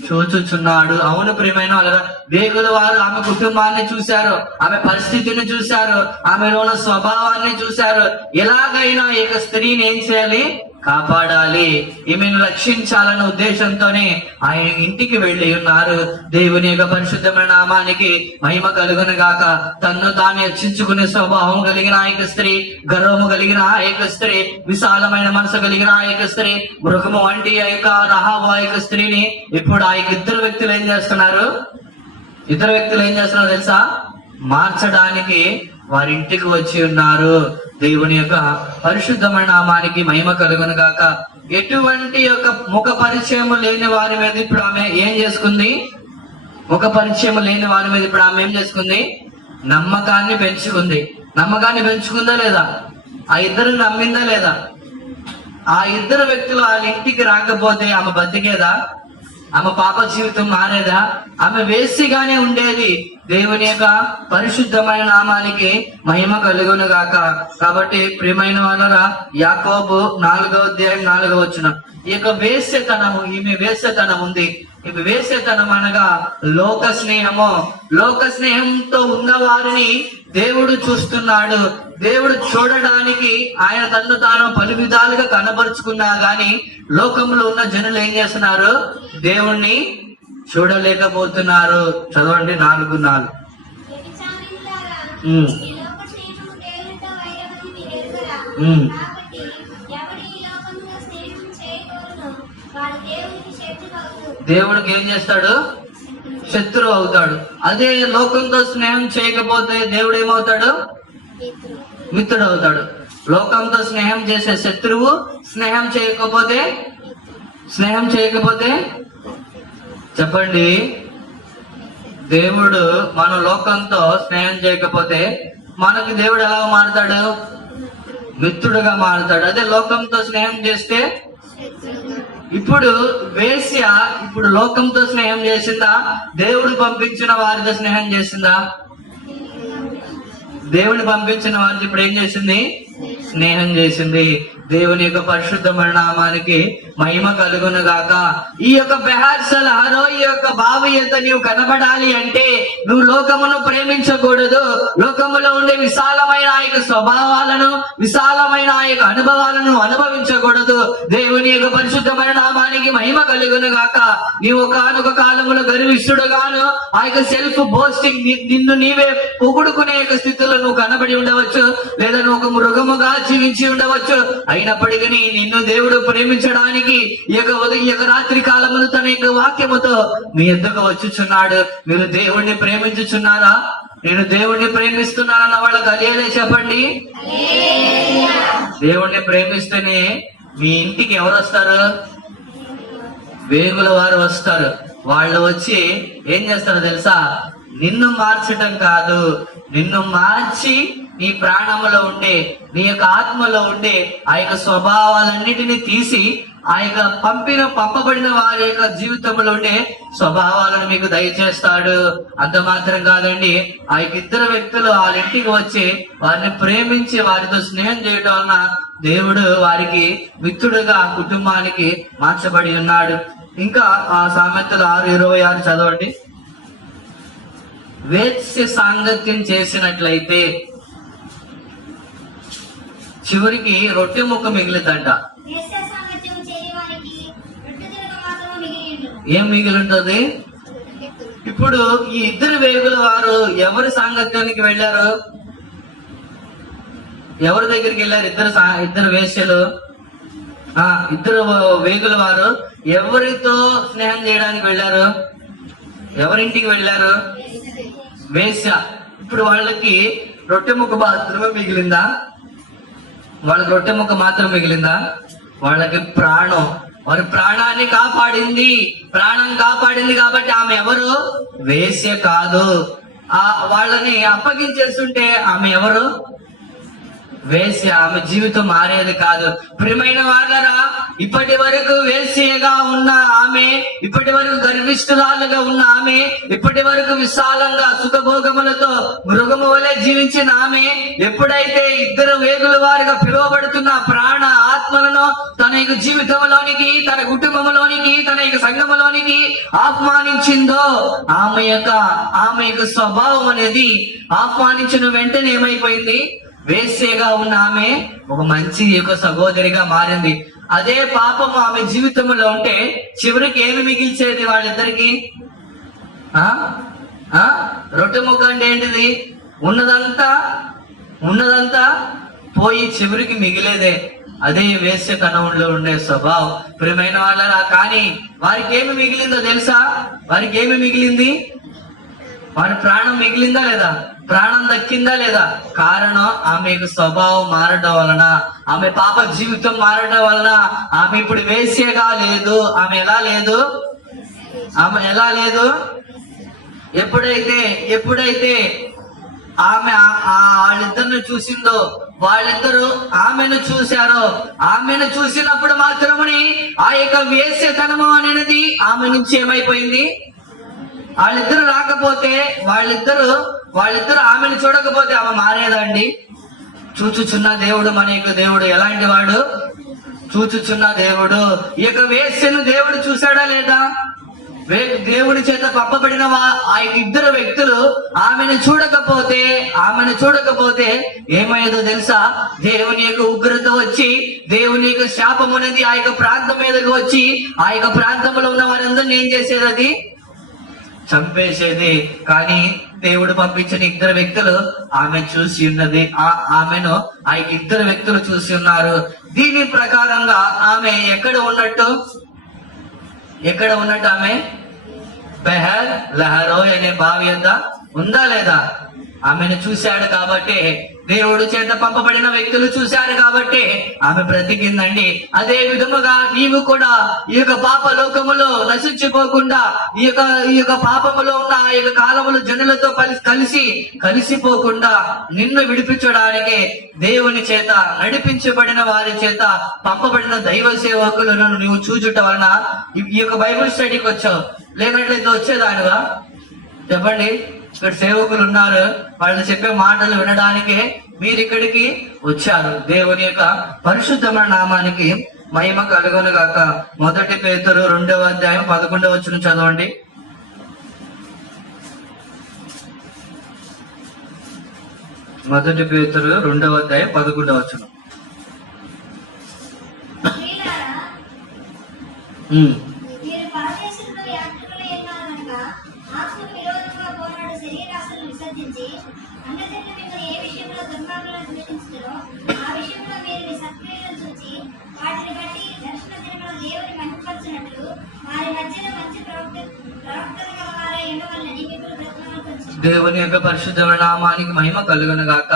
చూచుచున్నాడు. అవును ప్రియమైన వాళ్ళరా, వేగుల వారు ఆమె కుటుంబాన్ని చూశారు, ఆమె పరిస్థితిని చూశారు, ఆమెలో ఉన్న స్వభావాన్ని చూశారు. ఎలాగైనా ఈ స్త్రీని ఏం చేయాలి? కాపాడాలి, ఈమెను రక్షించాలన్న ఉద్దేశంతోనే ఆయన ఇంటికి వెళ్ళి ఉన్నారు. దేవుని యొక్క పరిశుద్ధమైన నామానికి మహిమ కలుగును గాక. తన్ను తాను హెచ్చించుకునే స్వభావం కలిగిన ఆ యొక్క స్త్రీ, గర్వము కలిగిన ఆ యొక్క స్త్రీ, విశాలమైన మనసు కలిగిన ఆ యొక్క స్త్రీ, మృగము వంటి ఆ యొక్క రహాబు ఆ యొక్క స్త్రీని ఇప్పుడు ఆ యొక్క 2 వ్యక్తులు ఏం చేస్తున్నారు? తెలుసా? మార్చడానికి వారింటికి వచ్చి ఉన్నారు. దేవుని యొక్క పరిశుద్ధమైన నామానికి మహిమ కలుగును గాక. ఎటువంటి యొక్క ముఖ పరిచయం లేని వారి మీద ఇప్పుడు ఆమె ఏం చేసుకుంది? ముఖ పరిచయం లేని వారి మీద ఇప్పుడు ఆమె ఏం చేసుకుంది? నమ్మకాన్ని పెంచుకుందా లేదా? ఆ 2 నమ్మిందా లేదా? ఆ 2 వ్యక్తులు వాళ్ళ ఇంటికి రాకపోతే ఆమె బతికేదా? ఆమె పాప జీవితం మారేదా? ఆమె వేసిగానే ఉండేది. దేవుని యొక్క పరిశుద్ధమైన నామానికి మహిమ కలుగును గాక. కాబట్టి ప్రియమైన వాళ్ళరా, యాకోబు 4వ అధ్యాయం 4వ వచనం, ఈ యొక్క వేశ్యతనము, ఈమె వేశ్యతనం ఉంది. ఇవి వేశ్యతనం అనగా లోక స్నేహంతో ఉన్న వారిని దేవుడు చూస్తున్నాడు. దేవుడు చూడడానికి ఆయన తను తాను పలు విధాలుగా కనబరుచుకున్నా గాని లోకంలో ఉన్న జనులు ఏం చేస్తున్నారు? దేవుణ్ణి చూడలేకపోతున్నారు. చదవండి 4:4. దేవుడికి ఏం చేస్తాడు? శత్రువు అవుతాడు. అదే లోకంతో స్నేహం చేయకపోతే దేవుడు ఏమవుతాడు? మిత్రుడు అవుతాడు. లోకంతో స్నేహం చేసే శత్రువు, స్నేహం చేయకపోతే చెప్పండి, దేవుడు మన లోకంతో స్నేహం చేయకపోతే మనకి దేవుడు ఎలా మారుతాడు? మిత్రుడుగా మారుతాడు. అదే లోకంతో స్నేహం చేస్తే, ఇప్పుడు వేశ్య ఇప్పుడు లోకంతో స్నేహం చేసిందా? దేవుడు పంపించిన వారితో స్నేహం చేసిందా? దేవుని పంపించిన వారితో ఇప్పుడు ఏం చేసింది? స్నేహం చేసింది. దేవుని యొక్క పరిశుద్ధమైన నామానికి మహిమ కలుగును గాక. ఈ యొక్క బెహార్సల్ హరో ఈ యొక్క బావి ఎంత నీవు కనబడాలి అంటే నువ్వు లోకమును ప్రేమించకూడదు. లోకములో ఉండే విశాలమైన ఆ యొక్క స్వభావాలను, విశాలమైన ఆ యొక్క అనుభవాలను అనుభవించకూడదు. దేవుని యొక్క పరిశుద్ధమైన నామానికి మహిమ కలుగును గాక. నీవు ఒకనొక కాలములో గర్విష్ఠుడుగాను ఆ యొక్క సెల్ఫ్ బోస్టింగ్, నిన్ను నీవే పొగుడుకునే యొక్క స్థితిలో నువ్వు కనబడి ఉండవచ్చు, లేదా నువ్వు ఒక మృగముగా జీవించి ఉండవచ్చు. అయినప్పటికీ నిన్ను దేవుడు ప్రేమించడానికి ఈ యొక్క రాత్రి కాలమును తన యొక్క వాక్యముతో మీ ఎద్దుకు వచ్చుచున్నాడు. మీరు దేవుణ్ణి ప్రేమించుచున్నారా? నేను దేవుణ్ణి ప్రేమిస్తున్నానన్న వాళ్ళకి అదేలే చెప్పండి. దేవుణ్ణి ప్రేమిస్తేనే మీ ఇంటికి ఎవరు వస్తారు? వేగుల వారు వస్తారు. వాళ్ళు వచ్చి ఏం చేస్తారో తెలుసా? నిన్ను మార్చటం కాదు, నిన్ను మార్చి నీ ప్రాణంలో ఉండే, నీ యొక్క ఆత్మలో ఉండే ఆ యొక్క స్వభావాలన్నిటిని తీసి ఆ యొక్క పంపబడిన వారి యొక్క జీవితంలో ఉండే స్వభావాలను మీకు దయచేస్తాడు. అంత మాత్రం కాదండి, ఆ యొక్క ఇద్దరు వ్యక్తులు వాళ్ళ ఇంటికి వచ్చి వారిని ప్రేమించి వారితో స్నేహం చేయడం వలన దేవుడు వారికి మిత్రుడుగా కుటుంబానికి మార్చబడి ఉన్నాడు. ఇంకా ఆ సామెతలు 6:26 చదవండి. వేశ్య సాంగత్యం చేసినట్లయితే చివరికి రొట్టె ముక్క మిగిలిందంట. ఏం మిగిలింటది? ఇప్పుడు ఈ ఇద్దరు వేగుల వారు ఎవరి సాంగత్యానికి వెళ్ళారు? ఎవరి దగ్గరికి వెళ్ళారు? ఇద్దరు వేశ్యలు, ఇద్దరు వేగుల వారు ఎవరితో స్నేహం చేయడానికి వెళ్ళారు? ఎవరింటికి వెళ్ళారు? వేశ్య. ఇప్పుడు వాళ్ళకి రొట్టె ముక్క మాత్రమే మిగిలిందా? వాళ్ళకి రొట్టె ముక్క మాత్రం మిగిలిందా? వాళ్ళకి ప్రాణం, వారి ప్రాణాన్ని కాపాడింది. ప్రాణం కాపాడింది కాబట్టి ఆమె ఎవరు? వేశ్య కాదు. వాళ్ళని అప్పగించేస్తుంటే ఆమె ఎవరు? వేశ్య. ఆమె జీవితం మారేది కాదు. ప్రియమైన వాళ్ళరా, ఇప్పటి వరకు వేశ్యగా ఉన్న ఆమె, ఇప్పటి వరకు గర్విష్ఠురాలుగా ఉన్న ఆమె, ఇప్పటి వరకు విశాలంగా సుఖభోగములతో మృగము వలె జీవించిన ఆమె ఎప్పుడైతే ఇద్దరు వేగుల వారిగా పిలువబడుతున్న ప్రాణ ఆత్మలను తన యొక్క జీవితంలోనికి, తన కుటుంబంలోనికి, తన యొక్క సంఘములోనికి ఆహ్వానించిందో ఆమె యొక్క స్వభావం అనేది ఆహ్వానించిన వెంటనే ఏమైపోయింది? వేశ్యగా ఉన్న ఆమె ఒక మంచి యొక్క సహోదరిగా మారింది. అదే పాపము ఆమె జీవితంలో ఉంటే చివరికి ఏమి మిగిల్చేది వాళ్ళిద్దరికి? రొట్టె ముక్క అంటే ఏంటిది? ఉన్నదంతా పోయి చివరికి మిగిలేదే. అదే వేశ్య కణంలో ఉండే స్వభావం. ప్రియమైన వాళ్ళరా, కానీ వారికి ఏమి మిగిలిందో తెలుసా? వారికి ఏమి మిగిలింది? వారి ప్రాణం మిగిలిందా లేదా? ప్రాణం దక్కిందా లేదా? కారణం ఆమె యొక్క స్వభావం మారడం వలన, ఆమె పాప జీవితం మారడం వలన ఆమె ఇప్పుడు వేశ్యగా లేదు. ఆమె ఎలా లేదు? ఎప్పుడైతే ఆమె వాళ్ళిద్దరిని చూసిందో, వాళ్ళిద్దరూ ఆమెను చూశారో, ఆమెను చూసినప్పుడు మాత్రమే ఆ యొక్క వేశ్యతనము అనేది ఆమె నుంచి ఏమైపోయింది? వాళ్ళిద్దరు రాకపోతే, వాళ్ళిద్దరు ఆమెను చూడకపోతే ఆమె మారేదండి. చూచుచున్న దేవుడు, మన యొక్క దేవుడు ఎలాంటి వాడు? చూచుచున్న దేవుడు. ఈ యొక్క వేశ్యను దేవుడు చూశాడా లేదా? దేవుడి చేత పంపబడిన ఆ ఇద్దరు వ్యక్తులు ఆమెను చూడకపోతే ఏమయ్యేదో తెలుసా? దేవుని యొక్క ఉగ్రత వచ్చి, దేవుని యొక్క శాపం అనేది ఆ యొక్క ప్రాంతం మీదకి వచ్చి ఆ యొక్క ప్రాంతంలో ఉన్న వారందరినీ ఏం చేసేది? అది చంపేసేది. కానీ దేవుడు పంపించిన ఇద్దరు వ్యక్తులు ఆమె చూసి ఉన్నది, ఆమెను ఆ ఇద్దరు వ్యక్తులు చూసి ఉన్నారు. దీని ప్రకారంగా ఆమె ఎక్కడ ఉన్నట్టు ఆమె బెహర్ లహరోయ్ అనే బావి వద్ద ఉందా లేదా? ఆమెను చూశాడు కాబట్టి, దేవుడు చేత పంపబడిన వ్యక్తులు చూశారు కాబట్టి ఆమె బ్రతికిందండి. అదే విధముగా నీవు కూడా ఈ యొక్క పాప లోకములో నశించిపోకుండా, ఈ యొక్క పాపములో ఉన్న ఆ యొక్క కాలములో జనులతో కలిసిపోకుండా నిన్ను విడిపించడానికి దేవుని చేత నడిపించబడిన వారి చేత పంపబడిన దైవ సేవకులను నువ్వు చూచుట వలన ఈ యొక్క బైబిల్ స్టడీకి వచ్చావు. లేనట్లయితే వచ్చేదానిగా? చెప్పండి. ఇక్కడ సేవకులు ఉన్నారు, వాళ్ళు చెప్పే మాటలు వినడానికి మీరు ఇక్కడికి వచ్చారు. దేవుని యొక్క పరిశుద్ధమైన నామానికి మహిమ కలుగును గాక. 1 పేతురు 2వ అధ్యాయం 11వ వచనం చదవండి. 1 పేతురు 2వ అధ్యాయం 11వ వచనం. ప్రియులారా, మీరు పరదేశంలో యాత్రికులై ఉన్నారు గనుక ఆత్మకు విరోధంగా పోరాడు శరీరాశలను విసర్జించి అన్నజనులు మిమ్మల్ని ఏ విషయంలో దుర్మార్గులను దూషించుతారో ఆ విషయంలో మీరు మీ సత్క్రియలను చూచి వాటిని బట్టి దర్శన దినములో దేవుని మహిమపరచునట్లు వారి మధ్యన మంచి ప్రవక్తలు గలవారై ఉండవలనని మిమ్మల్ని బ్రతిమాలుకొంచున్నాను. దేవుని యొక్క పరిశుద్ధమైన నామానికి మహిమ కలుగును గాక.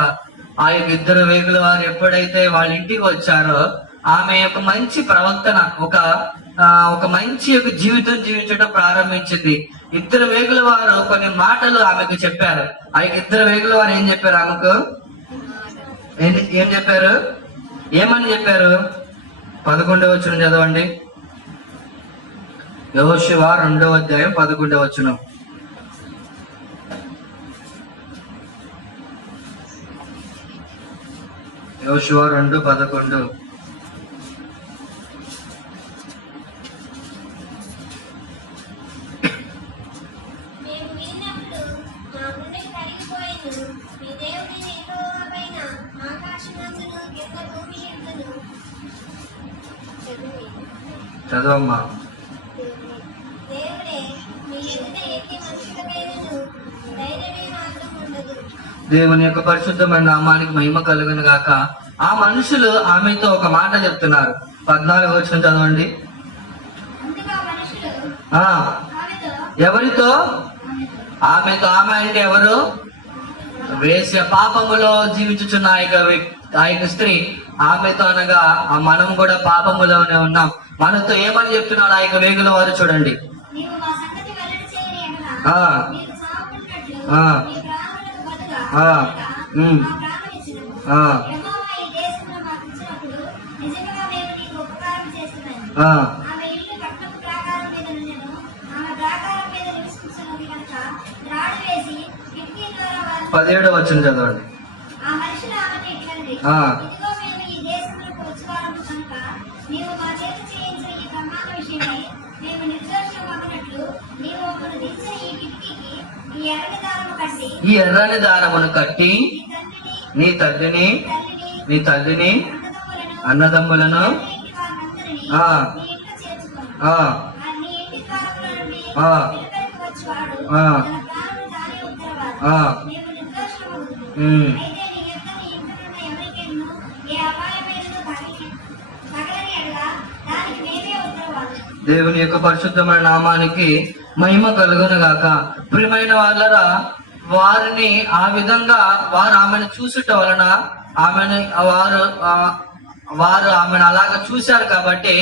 ఆ యొక్క ఇద్దరు వేగుల వారు ఎప్పుడైతే వాళ్ళ ఇంటికి వచ్చారో ఆమె ఒక మంచి ప్రవర్తన, ఒక మంచి యొక్క జీవితం జీవించడం ప్రారంభించింది. ఇద్దరు వేగుల వారు కొన్ని మాటలు ఆమెకు చెప్పారు. ఆ యొక్క ఇద్దరు వేగుల వారు ఏం చెప్పారు ఆమెకు? ఏం చెప్పారు? ఏమని చెప్పారు? 11వ వచనం చదవండి. యెహోషువ 2వ అధ్యాయం 11వ వచనం. యెహోషువ 2:11. మేము విన్నప్పుడు మా గుండె కరిగిపోయేను. మీ దేవుడైన యెహోవా పైన ఆకాశమందును కింద భూమి యందును చదవమ్మా. దేవుడే మీ ఎదుట ఎక్కి మనుషుల మీదను ధైర్యమే మాత్రం ఉండదు. దేవుని యొక్క పరిశుద్ధమైన నామానికి మహిమ కలుగును గాక. ఆ మనుషులు ఆమెతో ఒక మాట చెప్తున్నారు. 14వ వచనం చదవండి. అందుకు ఆ మనుషులు ఆమెతో ఎవరితో? ఆమెతో. ఆమె అంటే ఎవరు? వేశ్య, పాపములో జీవించుచున్న ఆ యొక్క స్త్రీ. ఆమెతో అనగా మనం కూడా పాపములోనే ఉన్నాం. మనతో ఏమని చెప్తున్నాడు ఆ యొక్క వేగుల వారు? చూడండి. నీవు మా సంగతి వెల్లడి చేయని ఎడల నీకు సావుకున్నట్లు నీ ప్రాణములకు బదులుగా మా ప్రాణమిచ్చుదుము. యెహోవా ఈ దేశమును మాకు ఇచ్చినప్పుడు నిజంగా మేము నీకు ఉపకారం చేస్తున్నాము. ఆమె ఇల్లు పట్టణపు ప్రాకారం మీద నుండెను. ఆమె ప్రాకారం మీద నివసించున్నది కనుక రాడు వేసి కిటికీ ద్వారా వారు 17వ వచనం చదవండి. ఆ మనుషులు ఆమెతో ఇట్లనిరి, ఇదిగో మేము ఈ దేశములకు వచ్చువారము కనుక నీవు మా చేత చేయించిన ఈ ప్రమాణ విషయమై మేము నిర్దోషమగునట్లు నీవు ఒకడు దించిన ఈ కిటికీకి ఈ ఎర్రని దారము కట్టి ఈ ఎర్రని దారమును కట్టి నీ తల్లిని నీ తల్లిని అన్నదమ్ములను నీ ఇంటి వారందరినీ నీ ఇంట్లో చేర్చుకొని నీ ఇంటి ద్వారముల నుండి వెలుపలికి వచ్చువాడు తన ప్రాణమును తానే ఉత్తరవాడు. మేము నిర్దోషమగుదుము. అయితే నీ యొద్ద నీ ఇంటినున్న ఎవరికైనా ఏ అపాయమైనను తగలని ఎడల దానికి మేమే ఉత్తరవాడు. దేవుని యొక్క పరిశుద్ధమైన నామానికి మహిమ కలుగును గాక. ప్రియమైన వాళ్ళరా, వారిని ఆ విధంగా వారు ఆమెను చూసుట వలన వారు ఆమెను అలాగ చూశారు కాబట్టి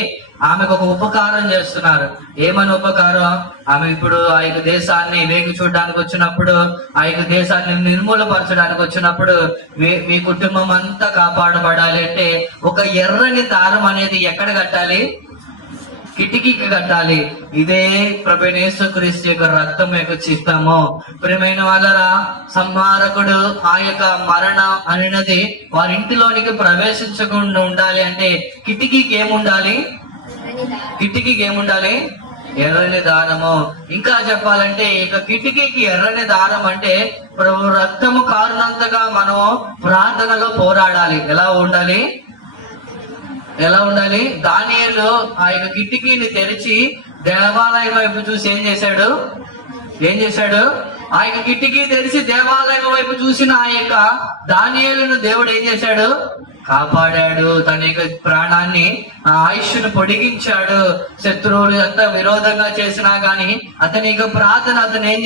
ఆమెకు ఒక ఉపకారం చేస్తున్నారు. ఏమని ఉపకారం? ఆమె ఇప్పుడు ఆ యొక్క దేశాన్ని వేగి చూడడానికి వచ్చినప్పుడు, ఆ యొక్క దేశాన్ని నిర్మూలపరచడానికి వచ్చినప్పుడు మీ కుటుంబం అంతా కాపాడబడాలి అంటే ఒక ఎర్రని దారం అనేది ఎక్కడ కట్టాలి? కిటికీకి కట్టాలి. ఇదే ప్రభువైన యేసుక్రీస్తు యొక్క రక్తం యొక్క చిత్తము. ప్రియమైన వాళ్ళరా, సంహారకుడు ఆ యొక్క మరణం అనేది వారి ఇంటిలోనికి ప్రవేశించకుండా ఉండాలి అంటే కిటికీకి ఏముండాలి? కిటికీకి ఏముండాలి? ఎర్రని దారము. ఇంకా చెప్పాలంటే ఇక కిటికీకి ఎర్రని దారం అంటే ప్రభు రక్తము కారునంతగా మనం ప్రార్థనలో పోరాడాలి. ఎలా ఉండాలి? దానియేలు ఆ యొక్క కిటికీని తెరిచి దేవాలయం వైపు చూసి ఏం చేశాడు? ఆ యొక్క కిటికీ తెరిచి దేవాలయం వైపు చూసిన ఆ యొక్క దానియేలును దేవుడు ఏం చేశాడు? కాపాడాడు. తన యొక్క ప్రాణాన్ని, ఆయుష్ను పొడిగించాడు. శత్రువులు ఎంత విరోధంగా చేసినా గాని అతని యొక్క ప్రార్థన అతను ఏం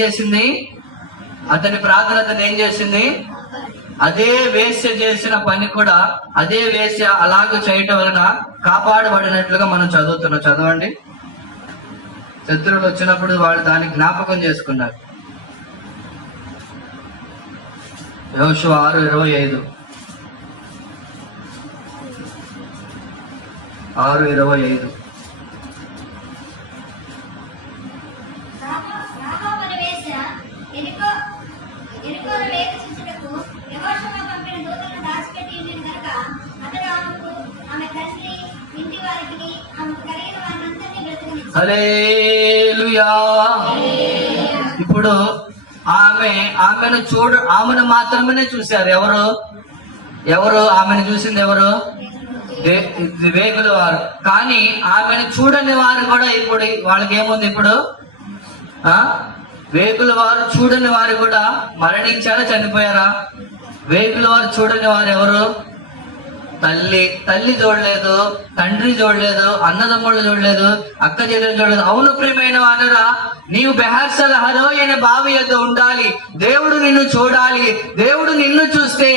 చేసింది? అదే వేశ్య చేసిన పని కూడా అదే వేశ్య అలాగ చేయటం వలన కాపాడబడినట్లుగా మనం చదవండి. శత్రువులు వచ్చినప్పుడు వాళ్ళు దాన్ని జ్ఞాపకం చేసుకున్నారు. యెహోషువ 6:25. 6:25. ఎరుకోను వేగ చూచుటకు యెహోషువ పంపిన దూతలను దాచిపెట్టి ఉండిన గనుక అతడు ఆమెకు ఆమె తండ్రి ఇంటి వారికి హల్లెలూయా. ఇప్పుడు ఆమెను మాత్రమే చూశారు. ఎవరు ఆమెను చూసింది? ఎవరు? వేగుల వారు. కానీ ఆమెను చూడని వారు కూడా ఇప్పుడు వాళ్ళకి ఏముంది? ఇప్పుడు వేగుల వారు చూడని వారు కూడా మరణించారా, చనిపోయారా? వేగుల వారు చూడని వారు ఎవరు? తల్లి చూడలేదు, తండ్రి చూడలేదు, అన్నదమ్ముళ్ళు చూడలేదు, అక్క చెల్లెలు చూడలేదు. అవును ప్రియమైన వానరా, నీవు బెహర్సల హరోయైన బావి యొద్ద ఉండాలి. దేవుడు నిన్ను చూడాలి. దేవుడు నిన్ను చూస్తే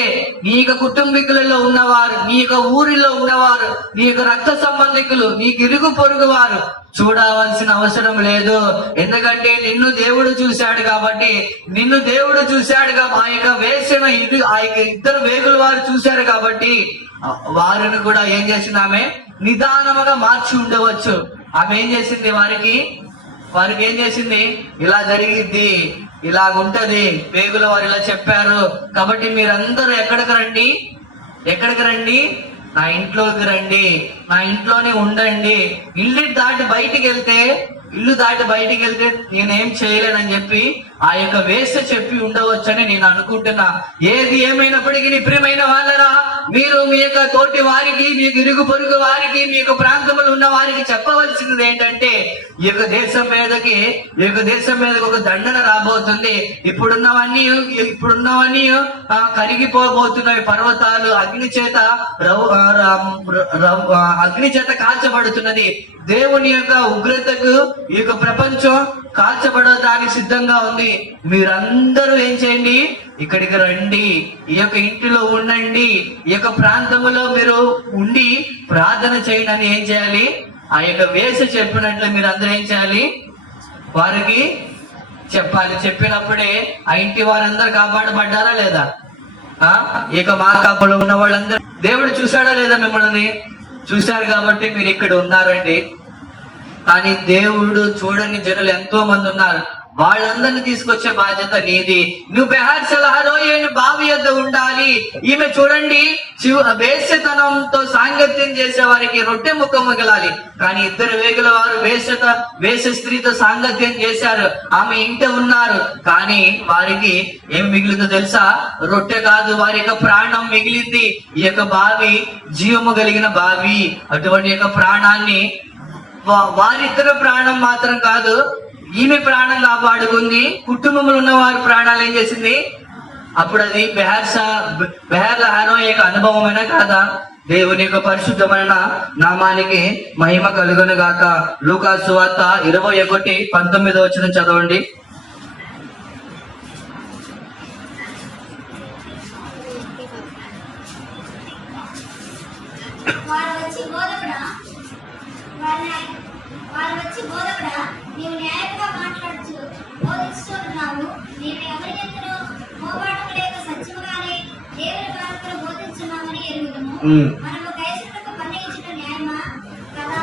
నీ యొక్క కుటుంబీకులలో ఉన్నవారు, నీ యొక్క ఊరిలో ఉన్నవారు, నీ యొక్క రక్త సంబంధికులు, నీకు ఇరుగు పొరుగు వారు చూడవలసిన అవసరం లేదు. ఎందుకంటే నిన్ను దేవుడు చూశాడు కాబట్టి, ఆ యొక్క వేసిన ఆ యొక్క ఇద్దరు వేగుల వారు చూశారు కాబట్టి వారిని కూడా ఏం చేసింది? ఆమె నిదానముగా మార్చి ఉండవచ్చు. ఆమె ఏం చేసింది? వారికి ఏం చేసింది? ఇలా జరిగిద్ది, ఇలాగుంటది, వేగుల వారు ఇలా చెప్పారు కాబట్టి మీరందరూ ఎక్కడికి రండి? నా ఇంట్లోకి రండి, నా ఇంట్లోనే ఉండండి. ఇల్లు దాటి బయటికి వెళ్తే నేనేం చేయలేనని చెప్పి ఆ యొక్క వేస చెప్పి ఉండవచ్చని నేను అనుకుంటున్నా. ఏది ఏమైనప్పటికీ ప్రియమైన వాళ్ళరా, మీరు మీ యొక్క తోటి వారికి, మీకు ఇరుగు పొరుగు వారికి, మీ యొక్క ప్రాంతంలో ఉన్న వారికి చెప్పవలసింది ఏంటంటే, ఈ యొక్క దేశం మీదకి ఒక దండన రాబోతుంది. ఇప్పుడున్నవన్నీ కరిగిపోబోతున్నవి. పర్వతాలు అగ్ని చేత కాల్చబడుతున్నది. దేవుని యొక్క ఉగ్రతకు ఈ యొక్క ప్రపంచం కాల్చబడడానికి సిద్ధంగా ఉంది. మీరందరూ ఏం చేయండి? ఇక్కడికి రండి, ఈ యొక్క ఇంటిలో ఉండండి, ఈ యొక్క ప్రాంతంలో మీరు ఉండి ప్రార్థన చేయండి అని ఏం చేయాలి? ఆ యొక్క వేస చెప్పినట్లు మీరు అందరూ ఏం చేయాలి? వారికి చెప్పాలి. చెప్పినప్పుడే ఆ ఇంటి వారందరూ కాపాడబడ్డారా లేదా? ఇక మా కాపలో ఉన్న వాళ్ళందరూ దేవుడు చూశాడా లేదా? మిమ్మల్ని చూశారు కాబట్టి మీరు ఇక్కడ ఉన్నారండి. కానీ దేవుడు చూడని జనులు ఎంతో మంది ఉన్నారు. వాళ్ళందరినీ తీసుకొచ్చే బాధ్యత నీది. నువ్వు బెహర్సల హరోయైన బావి యొద్ద ఉండాలి. ఈమె చూడండి, వేశ్యతనంతో సాంగత్యం చేసే వారికి రొట్టె ముక్క మిగలాలి. కానీ ఇద్దరు వేగుల వారు వేశ్య స్త్రీతో సాంగత్యం చేశారు. ఆమె ఇంట ఉన్నారు. కానీ వారికి ఏం మిగిలిందో తెలుసా? రొట్టె కాదు, వారి యొక్క ప్రాణం మిగిలింది. ఈ యొక్క బావి జీవము కలిగిన బావి. అటువంటి యొక్క ప్రాణాన్ని, వారిద్దరు ప్రాణం మాత్రం కాదు, ఈమె ప్రాణం కాపాడుకుంది. కుటుంబంలో ఉన్న వారి ప్రాణాలు ఏం చేసింది? అప్పుడు అది బెహర్ల హరోయ యొక్క అనుభవమైనా కాదా? దేవుని యొక్క పరిశుద్ధమైన నామానికి మహిమ కలుగును గాక. లూకాసు సువార్త 21:19 చదవండి. వారు వచ్చి బోధకుడా, నీవు న్యాయంగా మాట్లాడుచు బోధించుతున్నావు. నీవు ఎవరి ఎందులో మోబాటము లేక సత్యముగానే దేవుని మార్గంలో బోధించున్నామని ఎరుగుదము. మనము కైసరులకు పన్నించుట న్యాయమా కాదా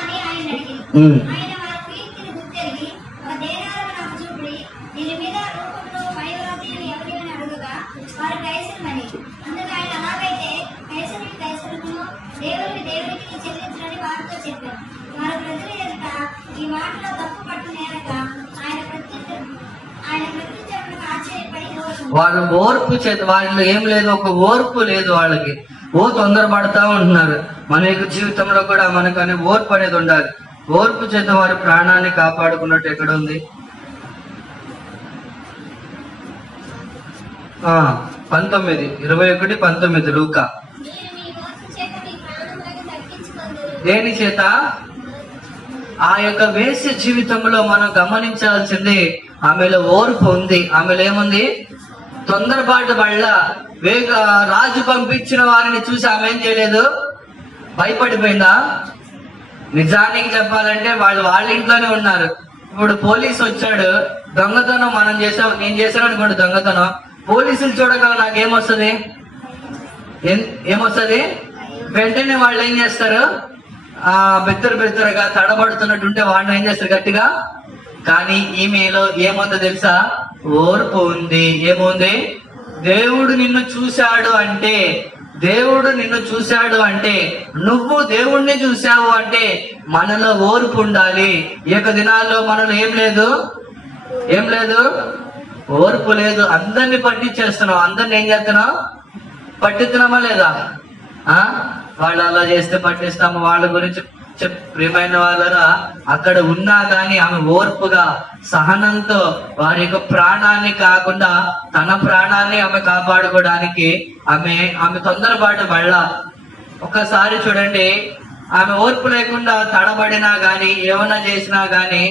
అని ఆయన అడిగింది. ఆయన వారి కీర్తిని గుర్తెరిగి ఒక దేనారము నాకు చూపుడి, దీని మీద రూపంలో మైవరాతీయులు ఎవరి అని అడుగగా వారు కైసరమని. అందుకు ఆయన అలాగైతే కైసరునికి కైసరుకును, దేవునికి చెల్లించడని వారితో చెప్పారు. వారు ప్రజల ఎదుట ఈ మాటలో తప్పు పట్టు నేరక ఆయన ప్రత్యుత్తరములకు ఆశ్చర్యపడి వారు ఓర్పు చేత, వారిలో ఏం లేదు, ఒక ఓర్పు లేదు వాళ్ళకి. తొందరపడతా ఉంటున్నారు. మన యొక్క జీవితంలో కూడా మనకు ఓర్పు అనేది ఉండాలి. ఓర్పు చేత వారి ప్రాణాన్ని కాపాడుకున్నట్టు ఎక్కడ ఉంది? 21:19 లూకా. దేని చేత? ఆ యొక్క వేశ్య జీవితంలో మనం గమనించాల్సింది, ఆమెలో ఓర్పు ఉంది. ఆమెలో ఏముంది? తొందరపాటు వల్ల రాజు పంపించిన వారిని చూసి ఆమె ఏం చేయలేదు, భయపడిపోయిందా? నిజానికి చెప్పాలంటే వాళ్ళ ఇంట్లోనే ఉన్నారు. ఇప్పుడు పోలీసు వచ్చాడు, దొంగతనం నేను చేశాను అనుకోండి దొంగతనం. పోలీసులు చూడగల నాకేమొస్తుంది? వెంటనే వాళ్ళు ఏం చేస్తారు? బెత్తరగా తడబడుతున్నట్టుంటే వాడిని ఏం చేస్తారు? గట్టిగా. కానీ ఈమెలో ఏముందో తెలుసా? ఓర్పు ఉంది. ఏముంది? దేవుడు నిన్ను చూశాడు అంటే, దేవుడు నిన్ను చూశాడు అంటే, నువ్వు దేవుణ్ణి చూశావు అంటే మనలో ఓర్పు ఉండాలి. ఈ యొక్క దినాల్లో మనలో ఏం లేదు, ఏం లేదు, ఓర్పు లేదు. అందరిని పట్టించేస్తున్నావు. అందరిని ఏం చేస్తున్నావు? పట్టిస్తున్నామా లేదా? వాళ్ళు అలా చేస్తే పట్టిస్తాము. వాళ్ళ గురించి ప్రియమైన వాళ్ళరా, అక్కడ ఉన్నా కానీ ఆమె ఓర్పుగా సహనంతో వారి యొక్క ప్రాణాన్ని కాకుండా తన ప్రాణాన్ని ఆమె కాపాడుకోవడానికి ఆమె తొందరపాటు మళ్ళా ఒక్కసారి చూడండి, ఆమె ఓర్పు లేకుండా తడబడినా గాని ఏమన్నా చేసినా గాని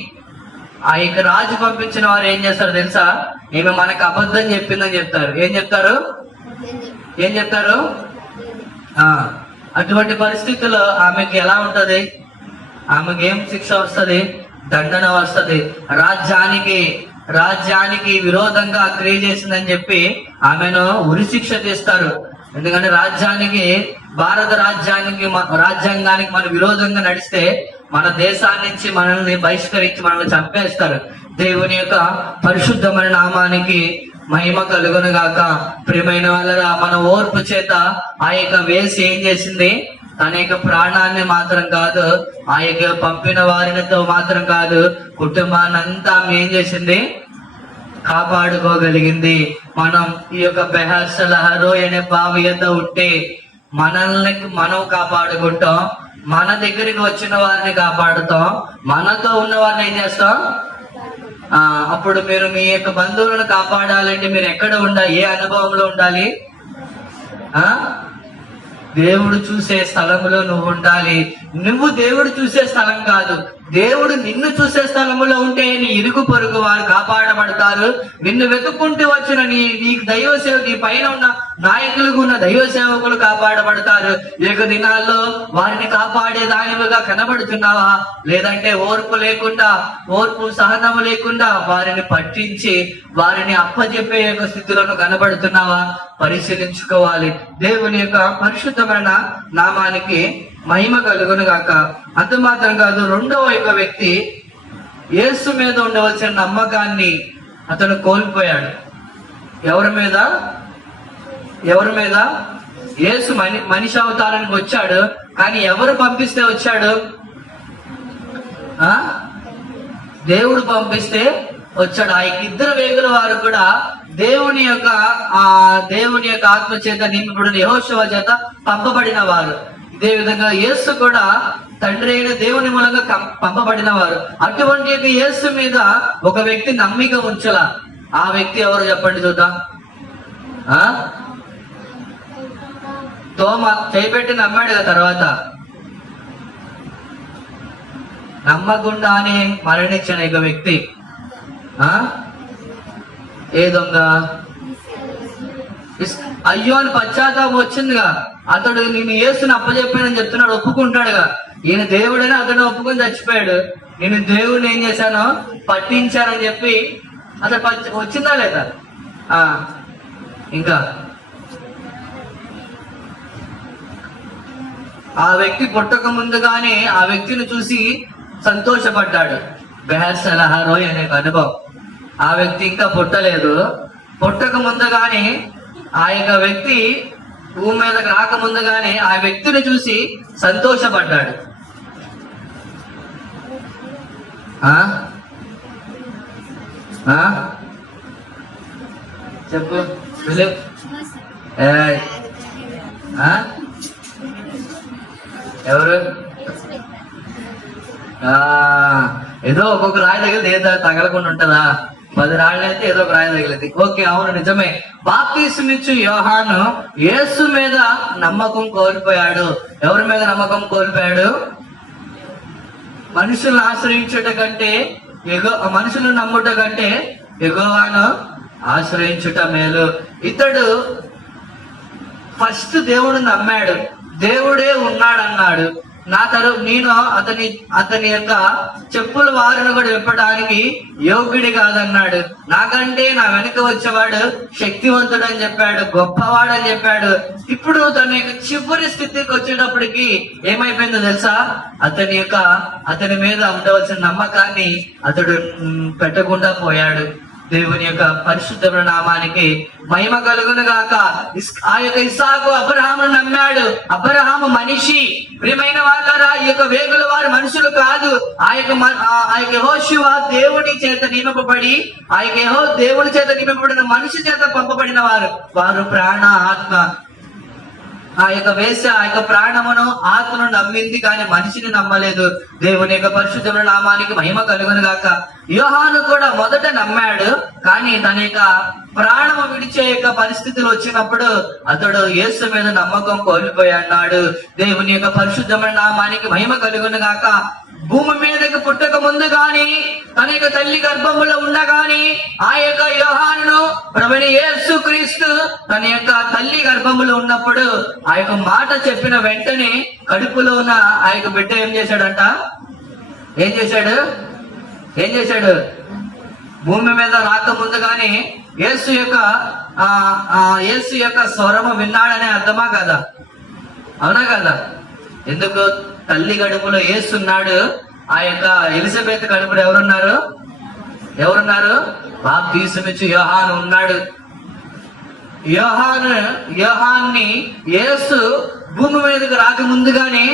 ఆ యొక్క రాజు పంపించిన వారు ఏం చేస్తారు తెలుసా? ఈమె మనకు అబద్ధం చెప్పిందని చెప్తారు. ఏం చెప్తారు? అటువంటి పరిస్థితుల్లో ఆమెకి ఎలా ఉంటది? ఆమెకి ఏం శిక్ష వస్తది? దండన వస్తది. రాజ్యానికి విరోధంగా క్రియ చేసిందని చెప్పి ఆమెను ఉరి శిక్ష తీస్తారు. ఎందుకంటే భారత రాజ్యాంగానికి మన విరోధంగా నడిస్తే మన దేశాన్ని నుంచి మనల్ని బహిష్కరించి మనల్ని చంపేస్తారు. దేవుని యొక్క పరిశుద్ధమైన నామానికి మహిమ కలుగును గాక. ప్రియమైన వాళ్ళరా, మన ఓర్పు చేత ఆ యొక్క వేసి ఏం చేసింది? తన యొక్క ప్రాణాన్ని మాత్రం కాదు, ఆ యొక్క పంపిన వారితో మాత్రం కాదు, కుటుంబాన్ని అంతా ఏం చేసింది? కాపాడుకోగలిగింది. మనం ఈ యొక్క బెహర్సలహరోయ్ అనే బావి యొద్ద ఉంటే మనల్ని మనం కాపాడుకుంటాం, మన దగ్గరికి వచ్చిన వారిని కాపాడుతాం, మనతో ఉన్న వారిని ఏం చేస్తాం? అప్పుడు మీరు మీ యొక్క బంధువులను కాపాడాలంటే మీరు ఎక్కడ ఉండాలి? ఏ అనుభవంలో ఉండాలి? దేవుడు చూసే స్థలంలో నువ్వు ఉండాలి. నువ్వు దేవుడు చూసే స్థలం కాదు, దేవుడు నిన్ను చూసే స్థలంలో ఉంటే నీ ఇరుగు పొరుగు వారు కాపాడబడతారు. నిన్ను వెతుక్కుంటూ వచ్చిన నీకు దైవ నీ పైన ఉన్న నాయకులకు ఉన్న దైవ సేవకులు కాపాడబడతారు. ఏక దినాల్లో వారిని కాపాడే దానివిగా కనబడుతున్నావా? లేదంటే ఓర్పు సహనము లేకుండా వారిని పట్టించి వారిని అప్పచెప్పే యొక్క స్థితిలో కనబడుతున్నావా? పరిశీలించుకోవాలి. దేవుని యొక్క పరిశుద్ధమైన నామానికి మహిమ కలుగును గాక. అంత మాత్రం కాదు, రెండవ యొక్క వ్యక్తి యేసు మీద ఉండవలసిన నమ్మకాన్ని అతను కోల్పోయాడు. ఎవరి మీద? యేసు మనిషి అవతారానికి వచ్చాడు, కానీ ఎవరు పంపిస్తే వచ్చాడు? దేవుడు పంపిస్తే వచ్చాడు. ఆ ఇద్దరు వేగుల వారు కూడా దేవుని యొక్క ఆత్మ చేత నింపబడిన యెహోషువ చేత పంపబడిన వారు. ఇదే విధంగా యేసు కూడా తండ్రి అయిన దేవుని మూలంగా పంపబడిన వారు. అటువంటి యొక్క యేసు మీద ఒక వ్యక్తి నమ్మిక ఉంచాల. ఆ వ్యక్తి ఎవరు చెప్పండి చూద్దాం. తోమ చేపెట్టి నమ్మాడు కదా, తర్వాత నమ్మకుండానే మరణించిన ఒక వ్యక్తి ఏ దొంగ? అయ్యో అని పశ్చాత్తాపం వచ్చిందిగా. అతడు నేను యేసుని అప్పచెప్పానని చెప్తున్నాడు, ఒప్పుకుంటాడుగా. ఈయన దేవుడని అతను ఒప్పుకొని చచ్చిపోయాడు. నేను దేవుడిని ఏం చేశాను? పట్టించానని చెప్పి అతడు వచ్చిందా లేదా? ఇంకా ఆ వ్యక్తి పుట్టక ముందుగానే ఆ వ్యక్తిని చూసి సంతోషపడ్డాడు. బెహర్సలహరోయ్ అనే అనుభవం. ఆ వ్యక్తి ఇంకా పుట్టలేదు. పుట్టక ముందుగానే ఆ యొక్క వ్యక్తి భూమి మీదకి రాక ముందుగానే ఆ వ్యక్తిని చూసి సంతోషపడ్డాడు. చెప్పు. ఎవరు? ఏదో ఒక్కొక్క రాయి తగిలితే ఏదో తగలకుండా ఉంటుందా? 10 రాళ్ళు అయితే ఏదో ఒక రాయి తగిలింది. ఓకే, అవును, నిజమే. బాప్తిస్మిచ్చు యోహాను యేసు మీద నమ్మకం కోల్పోయాడు. ఎవరి మీద నమ్మకం కోల్పోయాడు? మనుషులను ఆశ్రయించుట కంటే మనుషులను నమ్ముట కంటే యెహోవాను ఆశ్రయించుట మేలు. ఇతడు ఫస్ట్ దేవుడు నమ్మాడు, దేవుడే ఉన్నాడన్నాడు. నేను అతని యొక్క చెప్పుల వారిని కూడా విప్పడానికి యోగ్యుడి కాదన్నాడు. నాకంటే నా వెనక వచ్చేవాడు శక్తివంతుడు అని చెప్పాడు, గొప్పవాడు అని చెప్పాడు. ఇప్పుడు తన యొక్క చివరి స్థితికి వచ్చేటప్పటికి ఏమైపోయిందో తెలుసా? అతని మీద ఉండవలసిన నమ్మకాన్ని అతడు పెట్టకుండా పోయాడు. దేవుని యొక్క పరిశుద్ధమైన నామానికి మహిమ కలుగును గాక. ఆ యొక్క ఇస్సాకు అబ్రహామును నమ్మాడు. అబ్రహాము మనిషి. ప్రియమైన వాళ్ళారా, ఈ యొక్క వేగుల వారు మనుషులు కాదు. ఆ యొక్క యెహోషువ దేవుని చేత నియమింపబడి, ఆ యొక్క దేవుని చేత నియమింపబడిన మనిషి చేత పంపబడిన వారు ప్రాణ ఆత్మ. ఆ యొక్క ప్రాణమును ఆత్మను నమ్మింది, కానీ మనిషిని నమ్మలేదు. దేవుని యొక్క పరిశుద్ధమైన నామానికి మహిమ కలుగును గాక. యోహాను కూడా మొదట నమ్మాడు, కానీ తన యొక్క ప్రాణము విడిచే యొక్క పరిస్థితులు వచ్చినప్పుడు అతడు యేసు మీద నమ్మకం కోల్పోయాడు. దేవుని యొక్క పరిశుద్ధమైన నామానికి మహిమ కలుగును గాక. భూమి మీదకి పుట్టక ముందు గాని, తన యొక్క తల్లి గర్భములో ఉండగాని, ఆ యొక్క యోహానును ప్రభువైన యేసు క్రీస్తు తన యొక్క తల్లి గర్భములో ఉన్నప్పుడు ఆ యొక్క మాట చెప్పిన వెంటనే కడుపులో ఉన్న ఆ యొక్క బిడ్డ ఏం చేశాడంట? ఏం చేశాడు? భూమి మీద రాక ముందుగానే యేసు యొక్క స్వరము విన్నాడనే అర్థమా కదా? అవునా కదా? ఎందుకు? తల్లి కడుపులో యేసున్నాడు. ఆ యొక్క ఎలిజబెత్ కడుపులో ఎవరున్నారు? బాప్తీసమిచ్చు యోహాను ఉన్నాడు. యోహాన్ని యేసు భూమి మీదకి రాక ముందుగానే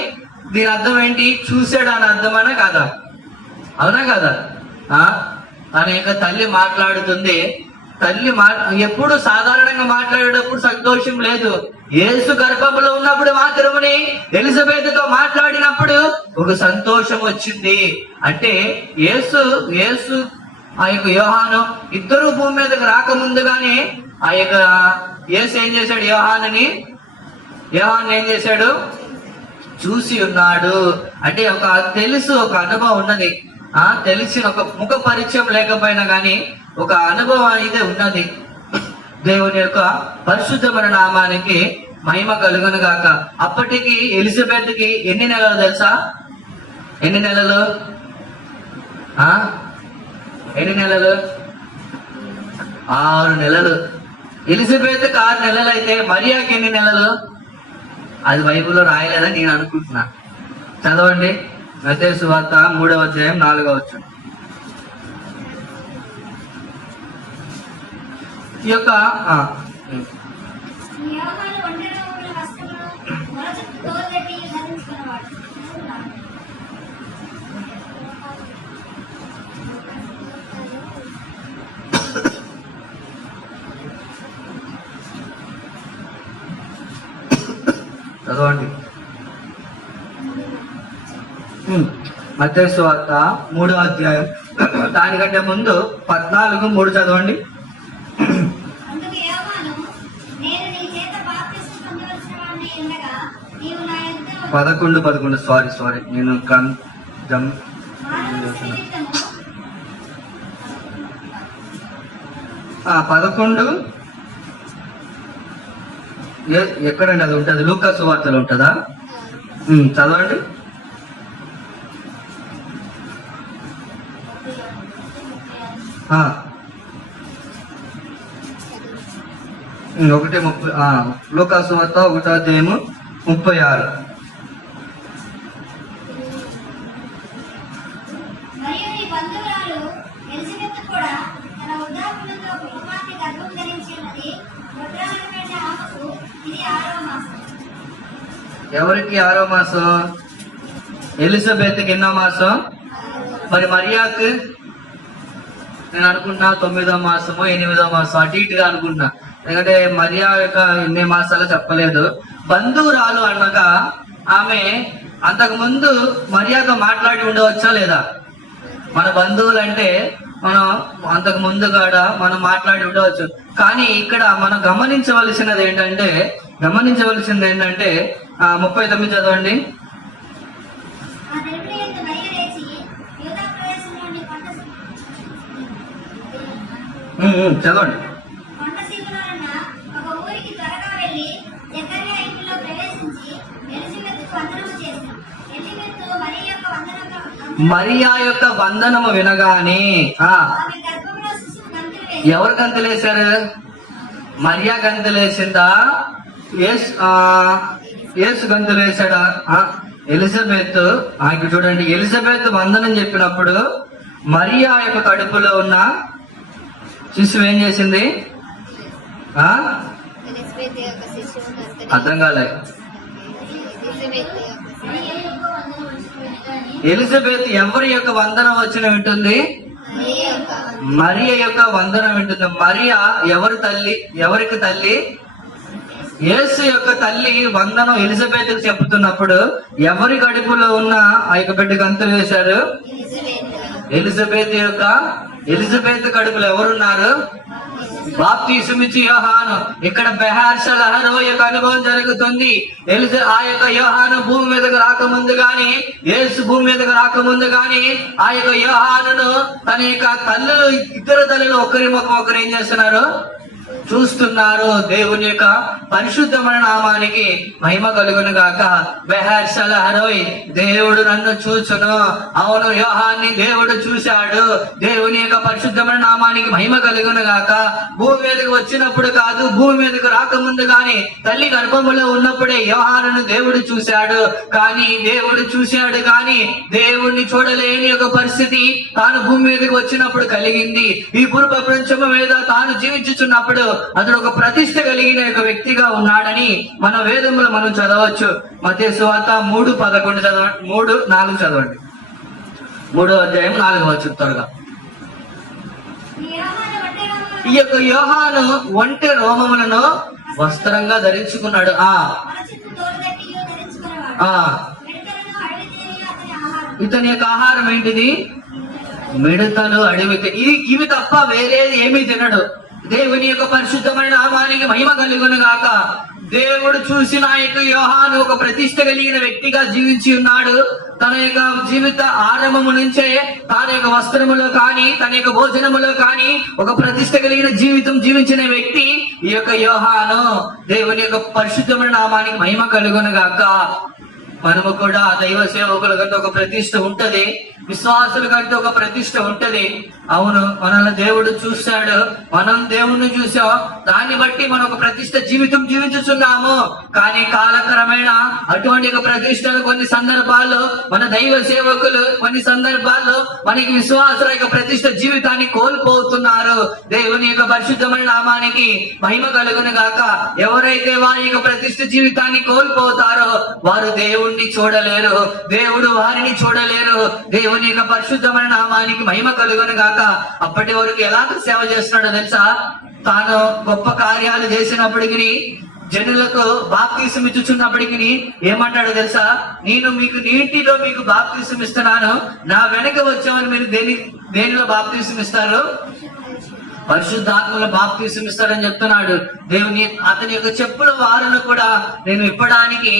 దీని అర్థం ఏంటి? చూశాడు అని అర్థమనా కాదా? అవునా కదా? తన యొక్క తల్లి మాట్లాడుతుంది. ఎప్పుడు సాధారణంగా మాట్లాడేటప్పుడు సంతోషం లేదు. యేసు గర్భంలో ఉన్నప్పుడు మాత్రమే ఎలిజబెత్తో మాట్లాడినప్పుడు ఒక సంతోషం వచ్చింది. అంటే యేసు ఆ యొక్క యోహాను ఇద్దరు భూమి మీదకి రాకముందుగానే ఆ యొక్క యేసు ఏం చేశాడు? యోహాను ఏం చేశాడు? చూసి ఉన్నాడు. అంటే ఒక అనుభవం ఉన్నది. తెలిసిన ఒక ముఖ పరిచయం లేకపోయినా గానీ ఒక అనుభవం అయితే ఉన్నది. దేవుని యొక్క పరిశుద్ధమైన నామానికి మహిమ కలుగును గాక. అప్పటికి ఎలిజబెత్ కి ఎన్ని నెలలు తెలుసా? ఎన్ని నెలలు? 6 నెలలు. ఎలిజబెత్ 6 నెలలు అయితే మరియాకి ఎన్ని నెలలు? అది బైబిల్లో రాయలేదని నేను అనుకుంటున్నా. చదవండి. మత్తయి సువార్త 3వ అధ్యాయం 4వ వచనం. ఈ యొక్క చదవండి. మత్తయి సువార్త 3వ అధ్యాయం దానికంటే ముందు 14:3 చదవండి. 11 సారీ నేను 11 ఎక్కడండి అది ఉంటుంది? లూకా సువార్తలో ఉంటుందా? చదవండి. 1:30 లూకా సువార్త 1వ అధ్యాయము 36. ఎవరికి 6వ మాసం? ఎలిజబెత్కి ఎన్నో మాసం? మరి మరియాకు నేను అనుకుంటున్నా 9వ మాసమో 8వ మాసం, అటు ఇటుగా అనుకుంటున్నా. ఎందుకంటే మరియా యొక్క ఎన్ని మాసాలు చెప్పలేదు. బంధువురాలు అనగా ఆమె అంతకు ముందు మరియాతో మాట్లాడి ఉండవచ్చా లేదా? మన బంధువులు అంటే మనం అంతకు ముందు కూడా మనం మాట్లాడి ఉండవచ్చు. కానీ ఇక్కడ మనం గమనించవలసింది ఏంటంటే 39 చదవండి. చదవండి. మరియా యొక్క వందనము వినగానే ఎవరు గంతులేశారు? మరియా గంతులేసిందా? యేసు గంతులేశాడా? ఎలిజబెత్. ఇక్కడ చూడండి, ఎలిజబెత్ వందనం చెప్పినప్పుడు మరియా యొక్క కడుపులో ఉన్న శిశువు ఏం చేసింది? ఆ ఎలిజబెత్ యొక్క శిశువును అర్థం కాలే. ఎలిజబెత్ ఎవరి యొక్క వందనం వచ్చిన వింటుంది? మరియ యొక్క వందనం వింటుంది. మరియా ఎవరి తల్లి? ఎవరికి తల్లి? యేసు యొక్క తల్లి వందనం ఎలిజబెత్ చెబుతున్నప్పుడు ఎవరి కడుపులో ఉన్న ఆ యొక్క బిడ్డ గంతులు వేశారు? ఎలిజబెత్ కడుపులో ఎవరున్నారు? బాప్తిసమిచ్చి యోహాను. ఇక్కడ బెహార్షలహరో యొక్క అనుభవం జరుగుతుంది. ఆ యొక్క యోహాను భూమి మీదకు రాకముందు గాని, యేసు భూమి మీదకు రాకముందు గాని ఆ యొక్క యోహానును తన యొక్క తల్లులు, ఇద్దరు తల్లులు ఒకరి ముఖం ఒకరు ఏం చేస్తున్నారు? చూస్తున్నారు. దేవుని యొక్క పరిశుద్ధమైన నామానికి మహిమ కలుగును గాక. బెహర్షలహరోయ్, దేవుడు నన్ను చూచును. అవును, యోహాన్ని దేవుడు చూశాడు. దేవుని యొక్క పరిశుద్ధమైన నామానికి మహిమ కలుగును గాక. భూమి మీదకి వచ్చినప్పుడు కాదు, భూమి మీదకు రాకముందు గాని తల్లి గర్భములో ఉన్నప్పుడే యోహానును దేవుడు చూశాడు. కానీ దేవుణ్ణి చూడలేని ఒక పరిస్థితి తాను భూమి మీదకి వచ్చినప్పుడు కలిగింది. ఈ భూ ప్రపంచము మీద తాను జీవించుచున్నప్పుడు అతడు ఒక ప్రతిష్ట కలిగిన ఒక వ్యక్తిగా ఉన్నాడని మన వేదములు మనం చదవచ్చు. మత్తయి సువార్త 3:11 చదవండి, 3:4 చదవండి. 3వ అధ్యాయం 4వ వచనం త్వరగా. ఈ యొక్క యోహాను ఒంటె రోమములను వస్త్రంగా ధరించుకున్నాడు. ఇతని యొక్క ఆహారం ఏంటిది? మిడతలు, అడవి. ఇవి తప్ప వేరేది ఏమీ తినడు. దేవుని యొక్క పరిశుద్ధమైన నామానికి మహిమ కలుగును గాక. దేవుడు చూసిన యొక్క యోహాను ఒక ప్రతిష్ట కలిగిన వ్యక్తిగా జీవించి ఉన్నాడు. తన యొక్క జీవిత ఆరంభము నుంచే తన యొక్క వస్త్రములో కానీ, తన యొక్క భోజనములో కానీ ఒక ప్రతిష్ట కలిగిన జీవితం జీవించిన వ్యక్తి ఈ యొక్క యోహాను. దేవుని యొక్క పరిశుద్ధమైన నామానికి మహిమ కలుగును గాక. మనము కూడా దైవ సేవకుల కంటే ఒక ప్రతిష్ట ఉంటది, విశ్వాసుల కంటే ఒక ప్రతిష్ట ఉంటది. అవును, మనల్ని దేవుడు చూశాడు, మనం దేవుణ్ణి చూసాం. దాన్ని బట్టి మనం ఒక ప్రతిష్ట జీవితం జీవించుచున్నాము. కానీ కాలక్రమేణా అటువంటి ఒక ప్రతిష్టలు కొన్ని సందర్భాల్లో మన దైవ సేవకులు, కొన్ని సందర్భాల్లో మనకి విశ్వాసుల యొక్క ప్రతిష్ట జీవితాన్ని కోల్పోతున్నారు. దేవుని యొక్క పరిశుద్ధమైన నామానికి మహిమ కలుగును గాక. ఎవరైతే వారి యొక్క ప్రతిష్ట జీవితాన్ని కోల్పోతారో వారు దేవుణ్ణి చూడలేరు, దేవుడు వారిని చూడలేరు. దేవుని యొక్క పరిశుద్ధమైన నామానికి మహిమ కలుగును గాక. అప్పటి వరకు ఎలాంటి సేవ చేస్తున్నాడో తెలుసా? తాను గొప్ప కార్యాలు చేసినప్పటికీ, జనులకు బాప్తిసం ఇచ్చుచున్నప్పటికీ ఏమంటాడో తెలుసా? నేను నీటిలో మీకు బాప్తిసం ఇస్తున్నాను, నా వెనక వచ్చేవారు మీరు దేనిలో బాప్తిసం ఇస్తారు? పరిశుద్ధాత్మలో బాప్తిసం ఇస్తారని చెప్తున్నాడు. దేవుని అతని యొక్క చెప్పుల వారును కూడా నేను ఇప్పడానికి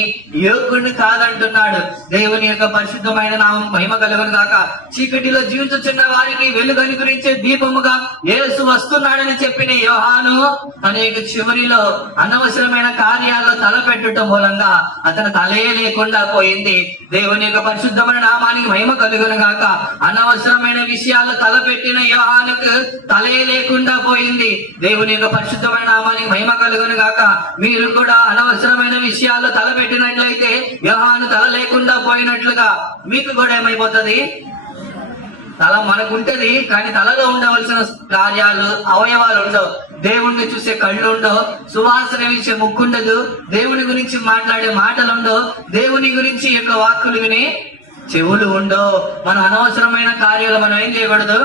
యోగ్యుడిని కాదంటున్నాడు. దేవుని యొక్క పరిశుద్ధమైన నామం మహిమ కలుగును గాక. చీకటిలో జీవించుచున్న వారికి వెలుగు అనుగ్రహించే దీపముగా యేసు వస్తున్నాడని చెప్పిన యోహాను తన యొక్క చివరిలో అనవసరమైన కార్యాల్లో తలపెట్టడం మూలంగా అతను తలే లేకుండా పోయింది. దేవుని యొక్క పరిశుద్ధమైన నామానికి మహిమ కలుగును గాక. అనవసరమైన విషయాల్లో తలపెట్టిన యోహానుకు తలే లేకుండా పోయింది. దేవుని యొక్క పరిశుద్ధమైన నామానికి మహిమ కలుగును గాక. మీరు కూడా అనవసరమైన విషయాల్లో తలపెట్టినట్లయితే యోహాను తల లేకుండా పోయినట్లుగా మీకు కూడా ఏమైపోతుంది? తల మనకుంటది, కానీ తలలో ఉండవలసిన కార్యాలు, అవయవాలు ఉండవు. దేవుణ్ణి చూసే కళ్ళు ఉండవు, సువాసన ఇచ్చే ముక్కు ఉండదు, దేవుని గురించి మాట్లాడే మాటలు ఉండవు, దేవుని గురించి యొక్క వాక్కులు వినే చెవులు ఉండవు. మన అనవసరమైన కార్యాలు మనం ఏం చేయకూడదు.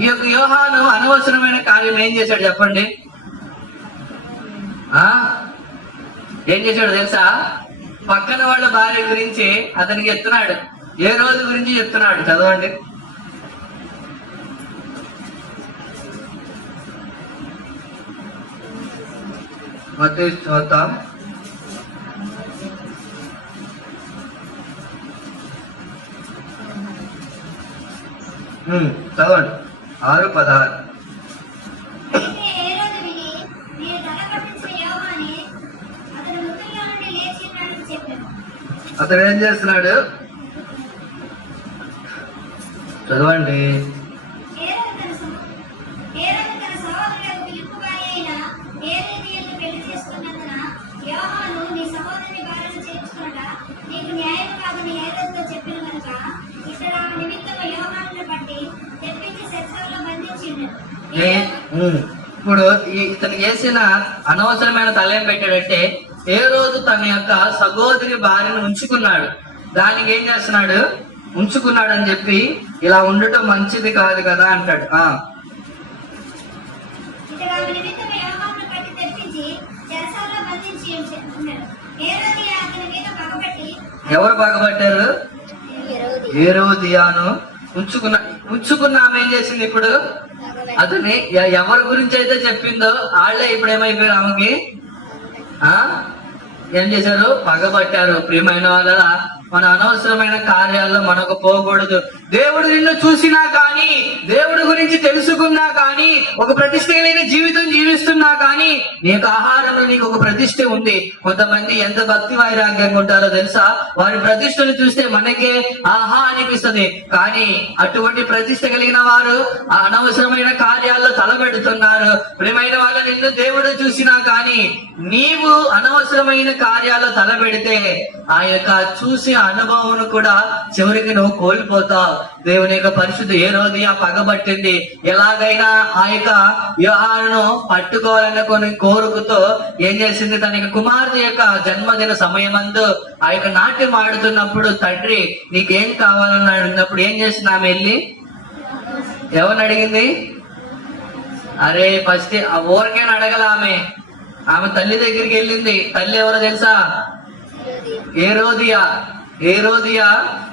ఈ యొక్క యోహాను అనవసరమైన కార్యం ఏం చేశాడు చెప్పండి? ఏం చేశాడు తెలుసా? పక్కన వాళ్ళ భార్య గురించి అతనికి చెప్తున్నాడు. ఏ రోజు గురించి చెప్తున్నాడు చదవండి. మత్తయి చూద్దాం. చదవండి 6:16. అతడు ఏం చేస్తున్నాడు చదవండి. ఇప్పుడు ఇతను చేసిన అనవసరమైన తలేం పెట్టాడంటే, ఏ రోజు తన యొక్క సహోదరి భార్యను ఉంచుకున్నాడు, దానికి ఏం చేస్తున్నాడు, ఉంచుకున్నాడు అని చెప్పి ఇలా ఉండటం మంచిది కాదు కదా అంటాడు. ఇతడు ఆమె నిమిత్తం యెహోవాను కట్టి తెప్పించి చెరసాలలో బంధించి ఉన్నాడు. హేరోదియ అతని మీద పగబట్టి, ఎవరు పగబట్టారు? హేరోదియాను ఉంచుకున్న ఆమె ఏం చేసింది, ఇప్పుడు అతని ఎవరి గురించి అయితే చెప్పిందో వాళ్ళే ఇప్పుడు ఏమైపోయారు, ఆమెకి ఏం చేశారు, పగబట్టారు. ప్రియమైన వాళ్ళ, మన అనవసరమైన కార్యాల్లో మనకు పోకూడదు. దేవుడు నిన్ను చూసినా కానీ, దేవుడి గురించి తెలుసుకున్నా కానీ, ఒక ప్రతిష్ట కలిగిన జీవితం జీవిస్తున్నా కానీ, నీకు ఆహారంలో నీకు ఒక ప్రతిష్ట ఉంది. కొంతమంది ఎంత భక్తి వైరాగ్యంగా ఉంటారో తెలుసా, వారి ప్రతిష్టను చూస్తే మనకే ఆహా అనిపిస్తుంది. కానీ అటువంటి ప్రతిష్ట కలిగిన వారు అనవసరమైన కార్యాల్లో తలబెడుతున్నారు. ప్రియమైన వాళ్ళ, నిన్ను దేవుడు చూసినా కానీ నీవు అనవసరమైన కార్యాల్లో తలబెడితే ఆ యొక్క చూసి అనుభవం కూడా చివరికి నువ్వు కోల్పోతావు. దేవుని యొక్క పరిశుద్ధ హేరోదియ పగబట్టింది. ఎలాగైనా ఆ యొక్క యోహానును పట్టుకోవాలన్న కొన్ని కోరికతో ఏం చేసింది, తన యొక్క కుమార్తె యొక్క జన్మదిన సమయమందు ఆ యొక్క నాట్యం ఆడుతున్నప్పుడు తండ్రి నీకేం కావాలని అడిగినప్పుడు ఏం చేసింది, ఆమె వెళ్ళి ఎవరిని అడిగింది? అరే ఫస్ట్ ఆ ఊరికేనా అడగల, ఆమె తల్లి దగ్గరికి వెళ్ళింది. తల్లి ఎవరో తెలుసా? హేరోదియ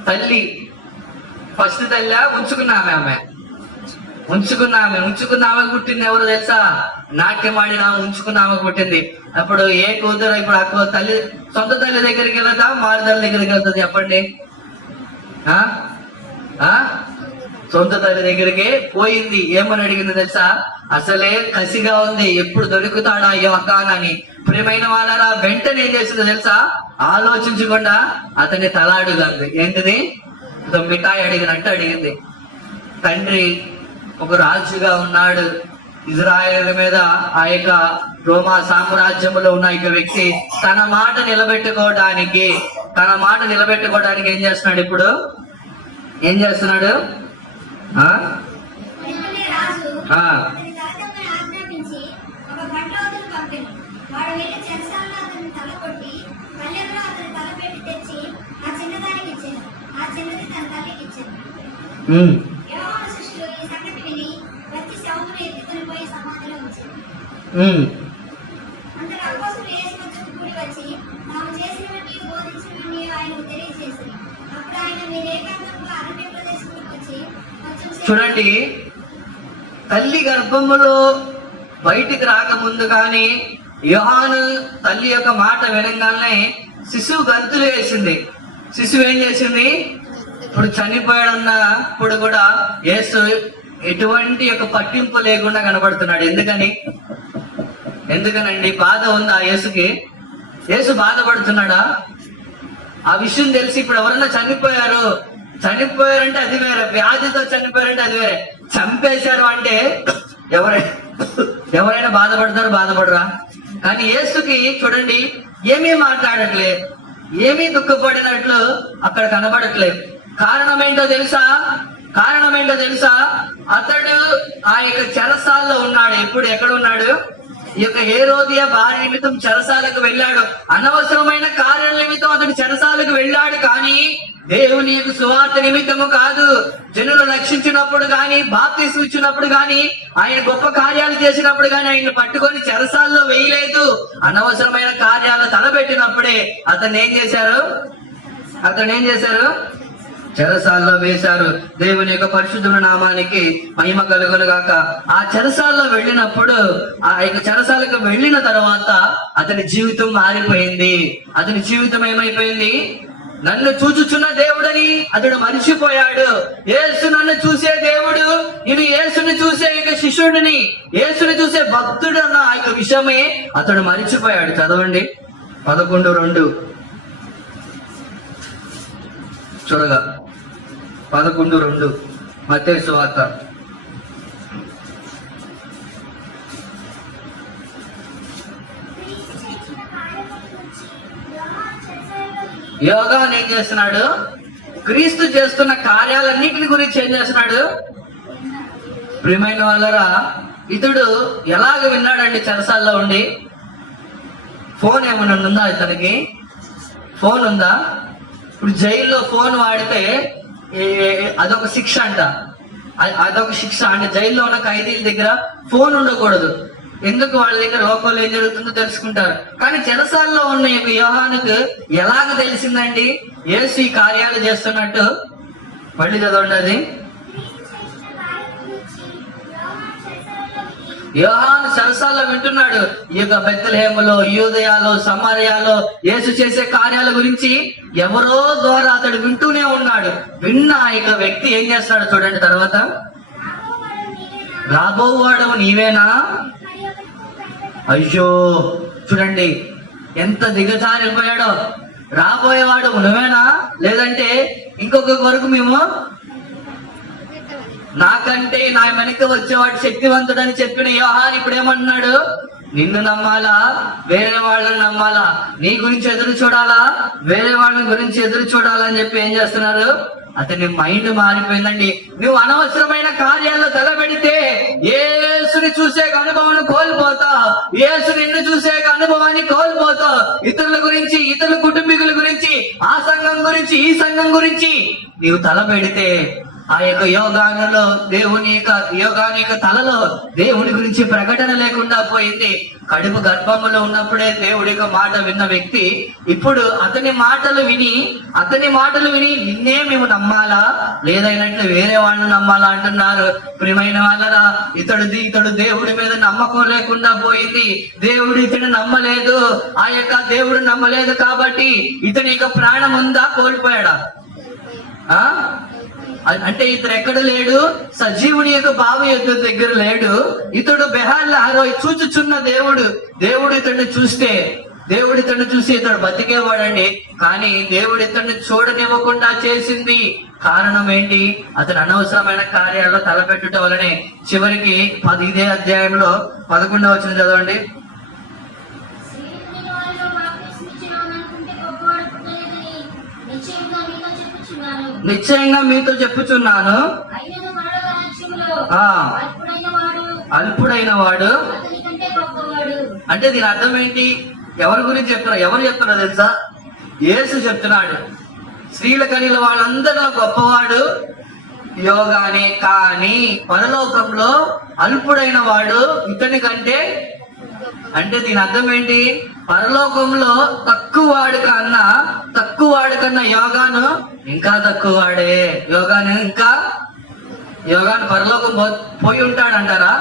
తల్లి. ఫస్ట్ తల్లి ఉంచుకున్న ఆమెకు పుట్టింది ఎవరో తెలుసా? నాట్యం ఆడిన ఉంచుకున్న ఆమెకు పుట్టింది. అప్పుడు ఏ కూతురు ఇప్పుడు అక్క తల్లి సొంత తల్లి దగ్గరికి వెళ్తా, మారి తల్లి దగ్గరికి వెళ్తుంది చెప్పండి? సొంత తల్లి దగ్గరికి పోయింది. ఏమని అడిగింది తెలుసా? అసలే కసిగా ఉంది, ఎప్పుడు దొరుకుతాడా ఈ ఒక్కనని. ప్రియమైన వాళ్ళరా, వెంటనే ఏం చేసిందో తెలుసా? ఆలోచించకుండా అతన్ని తలాడుదంది. ఏంటిది? మిఠాయి అడిగినట్టు అడిగింది. తండ్రి ఒక రాజుగా ఉన్నాడు, ఇజ్రాయేల్ మీద ఆ యొక్క రోమా సామ్రాజ్యంలో ఉన్న ఒక వ్యక్తి తన మాట నిలబెట్టుకోవడానికి ఏం చేస్తున్నాడు? ఇప్పుడు ఏం చేస్తున్నాడు? వెంటనే రాజు అతని దళితములను ఆజ్ఞాపించి ఒక భటులను పంపెను. వాడు వెళ్ళి చెరసాలలో అతని తల కొట్టి పల్లెంలో అతని తల పెట్టి తెచ్చి ఆ చిన్నదానికి ఇచ్చాను. ఆ చిన్నది తన తల్లికి ఇచ్చాను. యెహోవా శిష్యులు ఈ సంగతి విని వచ్చి శవమును ఎత్తుకుని పోయి సమాధిలో ఉంచారు. అంతలో అపోస్తలులు యేసు వద్దకు కూడి వచ్చి తాము చేసినవన్నీ బోధించినవన్నీ ఆయనకు తెలియజేసిరి. అప్పుడు ఆయన మీరు ఏకాంతంగా అరణ్య ప్రదేశంలోకి వచ్చి చూడండి, తల్లి గర్భములో బయటికి రాకముందు కానీ యోహాను తల్లి యొక్క మాట వినగానే శిశువు గంతులు వేసింది. శిశువు ఏం చేసింది? ఇప్పుడు చనిపోయాడన్నప్పుడు కూడా యేసు ఎటువంటి యొక్క పట్టింపు లేకుండా కనబడుతున్నాడు. ఎందుకనండి? బాధ ఉందా యేసుకి? యేసు బాధపడుతున్నాడా? ఆ విషయం తెలిసి ఇప్పుడు ఎవరన్నా చనిపోయారంటే అది వేరే, వ్యాధితో చనిపోయారంటే అది వేరే, చంపేశారు అంటే ఎవరైనా బాధపడరా? కానీ యేసుకి చూడండి, ఏమీ మాట్లాడట్లేదు, ఏమీ దుఃఖపడినట్లు అక్కడ కనబడట్లేదు. కారణం ఏంటో తెలుసా? అతడు ఆ యొక్క చెరసాల్లో ఉన్నాడు. ఎప్పుడు ఎక్కడ ఉన్నాడు? ఈ యొక్క హేరోదియ భార్య నిమిత్తం చెరసాలకు వెళ్ళాడు. అనవసరమైన కార్యాల నిమిత్తం అతడు చెరసాలకు వెళ్ళాడు. కానీ దేవుని యొక్క సువార్త నిమిత్తము కాదు. జనులు రక్షించినప్పుడు గాని, బాప్తిస్మం ఇచ్చినప్పుడు గాని, ఆయన గొప్ప కార్యాలు చేసినప్పుడు గాని ఆయన పట్టుకొని చెరసాల్లో వేయలేదు. అనవసరమైన కార్యాలు తలబెట్టినప్పుడే అతను ఏం చేశారు? చెరసాల్లో వేశారు. దేవుని యొక్క పరిశుద్ధ నామానికి మహిమ కలుగును గాక. ఆ చెరసాల్లో వెళ్ళినప్పుడు, ఆ యొక్క చెరసాలకు వెళ్ళిన తర్వాత అతని జీవితం మారిపోయింది. అతని జీవితం ఏమైపోయింది? నన్ను చూచుచున్న దేవుడని అతడు మరిచిపోయాడు. యేసు నన్ను చూసే దేవుడు, నేను యేసుని చూసే ఇక శిష్యుడిని, యేసుని చూసే భక్తుడు అన్న ఆ యొక్క విషయమే అతడు మరిచిపోయాడు. చదవండి 11:2 చూడగా 11:2 మత్తయి సువార్త. యోగాన్ ఏం చేస్తున్నాడు? క్రీస్తు చేస్తున్న కార్యాలన్నింటిని గురించి ఏం చేస్తున్నాడు? ప్రియమైన వాళ్ళరా, ఇతడు ఎలాగ విన్నాడండి చెరసాల్లో ఉండి? ఫోన్ ఏమైనా ఉందా ఇతనికి? ఫోన్ ఉందా? ఇప్పుడు జైల్లో ఫోన్ వాడితే అదొక శిక్ష అంట. అదొక శిక్ష అంటే జైల్లో ఉన్న ఖైదీల దగ్గర ఫోన్ ఉండకూడదు. ఎందుకు? వాళ్ళ దగ్గర లోకంలో ఏం జరుగుతుందో తెలుసుకుంటారు. కానీ చెరసాల్లో ఉన్న యోహానుకు ఎలాగ తెలిసిందండి యేసు ఈ కార్యాలు చేస్తున్నట్టు? మళ్ళీ చదవండి అది. యోహాను చెరసాల్లో వింటున్నాడు. ఈ యొక్క బెత్లెహేములో, యూదయలో, సమరయాలో యేసు చేసే కార్యాల గురించి ఎవరో ద్వారా అతడు వింటూనే ఉన్నాడు. విన్న ఇక వ్యక్తి ఏం చేస్తాడు చూడండి తర్వాత. రాబోవాడవు నీవేనా? అయ్యో చూడండి ఎంత దిగజారిపోయాడో. రాబోయేవాడు నువ్వేనా? లేదంటే ఇంకొక వరకు మేము నాకంటే నా వెనక వచ్చేవాడు శక్తివంతుడని చెప్పిన యోహాను ఇప్పుడు ఏమంటున్నాడు? నిన్ను నమ్మాలా వేరే వాళ్ళని నమ్మాలా? నీ గురించి ఎదురు చూడాలా వేరే వాళ్ళ గురించి ఎదురు చూడాలా అని చెప్పి ఏం చేస్తున్నారు? అతని మైండ్ మారిపోయిందండి. నువ్వు అనవసరమైన కార్యాల్లో తలపెడితే యేసుని చూసే అనుభవాన్ని కోల్పోతావు. యేసు నిన్ను చూసే అనుభవాన్ని కోల్పోతావు. ఇతరుల గురించి, ఇతరుల కుటుంబీకుల గురించి, ఆ సంఘం గురించి, ఈ సంఘం గురించి నీవు తలపెడితే ఆ యొక్క యోగానులో దేవుని యొక్క తలలో దేవుని గురించి ప్రకటన లేకుండా పోయింది. కడుపు గర్భములో ఉన్నప్పుడే దేవుడి యొక్క మాట విన్న వ్యక్తి ఇప్పుడు అతని మాటలు విని నిన్నే మేము నమ్మాలా లేదైనట్లు వేరే వాళ్ళని నమ్మాలా అంటున్నారు. ప్రియమైన వాళ్ళరా, ఇతడు దేవుడి మీద నమ్మకం లేకుండా పోయింది. దేవుడు ఇతడు నమ్మలేదు. ఆ యొక్క దేవుడు నమ్మలేదు కాబట్టి ఇతని యొక్క ప్రాణం ఉందా కోల్పోయాడా? అంటే ఇతడు ఎక్కడ లేడు? సజీవుని యొక్క బావి యొక్క దగ్గర లేడు. ఇతడు బెహార్లో చూచుచున్న దేవుడు ఇతడిని చూసి ఇతడు బతికేవాడండి. కానీ దేవుడు ఇతడిని చూడనివ్వకుండా చేసింది కారణం ఏంటి? అతను అనవసరమైన కార్యాల్లో తలపెట్టుట వలనే. చివరికి ఇదే అధ్యాయంలో 11వ వచనం చదవండి. నిశ్చయంగా మీతో చెప్పుచున్నాను, అల్పుడైన వాడు అంటే దీని అర్థం ఏంటి? ఎవరి గురించి ఎవరు చెప్తున్నారు తెలుసా? యేసు చెప్తున్నాడు. స్త్రీల కలిగిన వాళ్ళందరిలో గొప్పవాడు యోగానే, కానీ పరలోకంలో అల్పుడైన వాడు ఇతని కంటే. అంటే దీని అర్థం ఏంటి? పరలోకంలో తక్కువ వాడు కన్నా యోగాను ఇంకా తక్కువ వాడే. యోగాను పరలోకం పోయి ఉంటాడంటారా?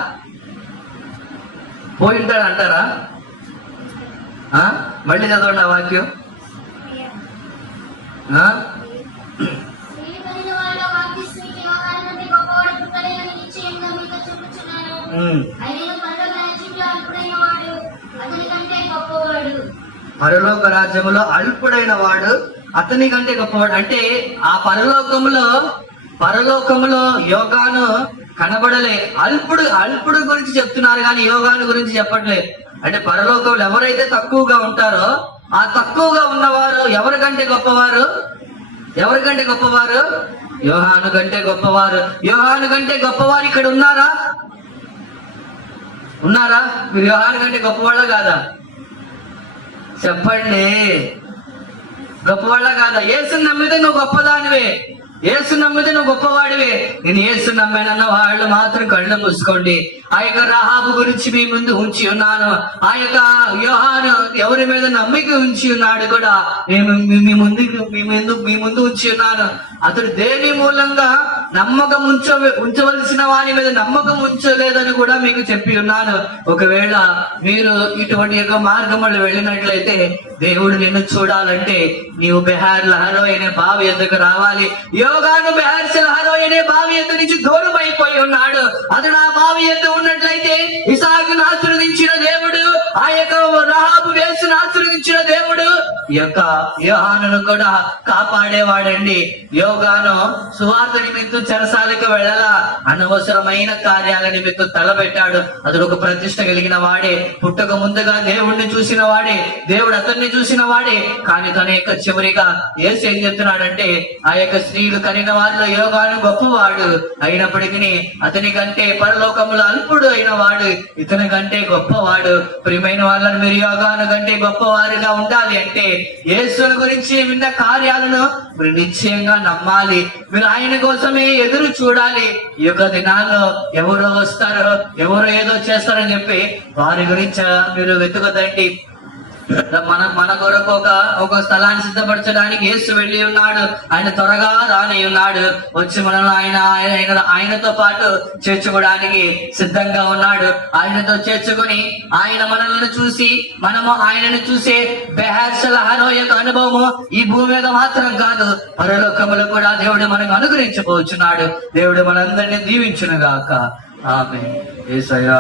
మళ్ళీ చదవండి ఆ వాక్యం. పరలోక రాజ్యములో అల్పుడైన వాడు అతని కంటే గొప్పవాడు. అంటే ఆ పరలోకములో యోగాను కనబడలే. అల్పుడు గురించి చెప్తున్నారు కానీ యోగాను గురించి చెప్పట్లేదు. అంటే పరలోకంలో ఎవరైతే తక్కువగా ఉంటారో ఆ తక్కువగా ఉన్నవారు ఎవరికంటే గొప్పవారు? యోహాను కంటే గొప్పవారు ఇక్కడ ఉన్నారా? మీరు యోహాను కంటే గొప్పవాళ్ళ కాదా? చెప్పండి, గొప్పవాళ్ళ కాదా? యేసుని నమ్మితే నువ్వు గొప్పదానివే, యేసు నమ్మితే నువ్వు గొప్పవాడివే. నేను యేసు నమ్మానన్న వాళ్ళు మాత్రం కళ్ళు మూసుకోండి. ఆ యొక్క రాహాబు గురించి మీ ముందు ఉంచి ఉన్నాను. ఆ యొక్క యోహాను ఎవరి మీద నమ్మిక ఉంచి ఉన్నాడు కూడా నేను మీ ముందు ఉంచి ఉన్నాను. అతడు దేని మూలంగా నమ్మకం ఉంచవలసిన వారి మీద నమ్మకం ఉంచలేదని కూడా మీకు చెప్పి ఉన్నాను. ఒకవేళ మీరు ఇటువంటి యొక్క మార్గంలో వెళ్ళినట్లయితే దేవుడు నిన్ను చూడాలంటే నీవు బెహార్ లహరో అనే బావి ఎద్దుకు రావాలి. యోగాను బెహార్ లహరో అనే బావి ఎద్దు నుంచి దూరం అయిపోయి ఉన్నాడు. అతడు ఆ బావి ఎద్దు ఉన్నట్లయితే ఇసాకును ఆశీర్వదించిన దేవుడు, ఆ యొక్క రాహాబు వేసును ఆశీర్వదించిన దేవుడు ఈ యొక్క యోహానును కూడా కాపాడేవాడండి. యోగాను సువార్త నిమిత్తం చెరసాలకు వెళ్ళాల, అనవసరమైన కార్యాల నిమిత్తం తలబెట్టాడు. అతడు ఒక ప్రతిష్ట కలిగిన వాడే, పుట్టక ముందుగా దేవుణ్ణి చూసిన వాడే, దేవుడు అతన్ని చూసిన వాడే. కానీ తన యొక్క చివరిగా యేసు ఏం చెప్తున్నాడంటే, ఆ యొక్క స్త్రీలు కనిన వారిలో యోగాను గొప్పవాడు అయినప్పటికీ అతని కంటే పరలోకములో అల్పుడు అయిన వాడు ఇతని కంటే గొప్పవాడు. ప్రియమైన వాళ్ళని మీరు యోగాను కంటే గొప్పవారిగా ఉండాలి అంటే యేసుని గురించి విన్న కార్యాలను మీరు నిశ్చయంగా నమ్మాలి. మీరు ఆయన కోసమే ఎదురు చూడాలి. ఈ యొక్క దినాల్లో ఎవరో వస్తారో, ఎవరో ఏదో చేస్తారని చెప్పి వారి గురించి మీరు వెతుకదండి. మన కొరకు ఒక స్థలాన్ని సిద్ధపరచడానికి యేసు వెళ్ళి ఉన్నాడు. ఆయన త్వరగా రాని ఉన్నాడు. వచ్చి మనల్ని ఆయనతో పాటు చేర్చుకోవడానికి సిద్ధంగా ఉన్నాడు. ఆయనతో చేర్చుకొని ఆయన మనల్ని చూసి మనము ఆయనను చూసే బెహర్షలహరో యొక్క అనుభవము ఈ భూమి మీద మాత్రం కాదు, పరలోకములో కూడా దేవుడు మనకు అనుగ్రహించబోచున్నాడు. దేవుడు మనందరినీ దీవించును గాక. ఆమేన్. యేసయ్యా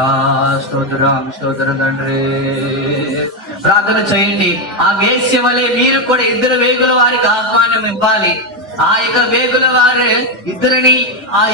స్తోత్రం, స్తోత్రం తండ్రి. ప్రార్థన చేయండి. ఆ వేశ్య వలె మీరు కూడా ఇద్దరు వేగుల వారికి ఆహ్వానం ఇవ్వాలి. ఆ యొక్క వేగుల వారు ఇద్దరిని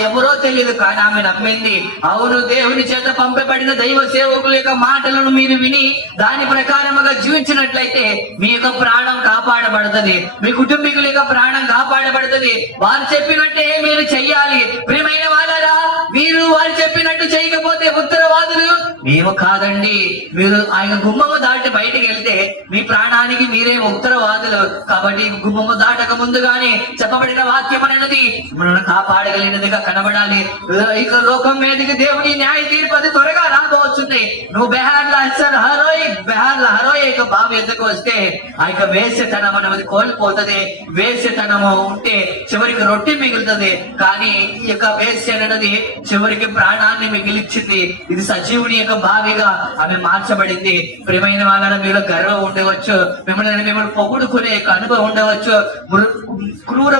ఎవరో తెలియదు, కానీ ఆమె నమ్మింది. అవును, దేవుని చేత పంపబడిన దైవ సేవకుల యొక్క మాటలను మీరు విని దాని ప్రకారముగా జీవించినట్లయితే మీ యొక్క ప్రాణం కాపాడబడుతుంది, మీ కుటుంబీకుల యొక్క ప్రాణం కాపాడబడుతుంది. వారు చెప్పినట్టే మీరు చెయ్యాలి. ప్రియమైన వాళ్ళరా, మీరు వారు చెప్పినట్టు చేయకపోతే ఉత్తరవాదులు మేము కాదండి. మీరు ఆయన గుమ్మము దాటి బయటికి వెళ్తే మీ ప్రాణానికి మీరే ఉత్తరవాదులు. కాబట్టి గుమ్మము దాటక ముందుగానే చెప్పబడిన వాక్యం అనేది మనల్ని కాపాడగలిగినదిగా కనబడాలి. ఇక లోకం మీదకి దేవుని న్యాయ తీర్పు అది త్వరగా రాబోతుంది. నువ్వు బెహార్ల హరోయ్ యొక్క బావి ఎద్దకు వస్తే ఆ యొక్క వేశ్యతనం అనేది కోల్పోతుంది. వేశ్యతనము ఉంటే చివరికి రొట్టె మిగులుతుంది, కానీ ఈ యొక్క వేశ్య అనేది చివరికి ప్రాణాన్ని మిగిలిచ్చింది. ఇది సజీవుని యొక్క బావిగా ఆమె మార్చబడింది. ప్రియమైన వాళ్ళని మీలో గర్వం ఉండవచ్చు, మిమ్మల్ని పొగుడుకునే యొక్క అనుభవం ఉండవచ్చు, క్రూర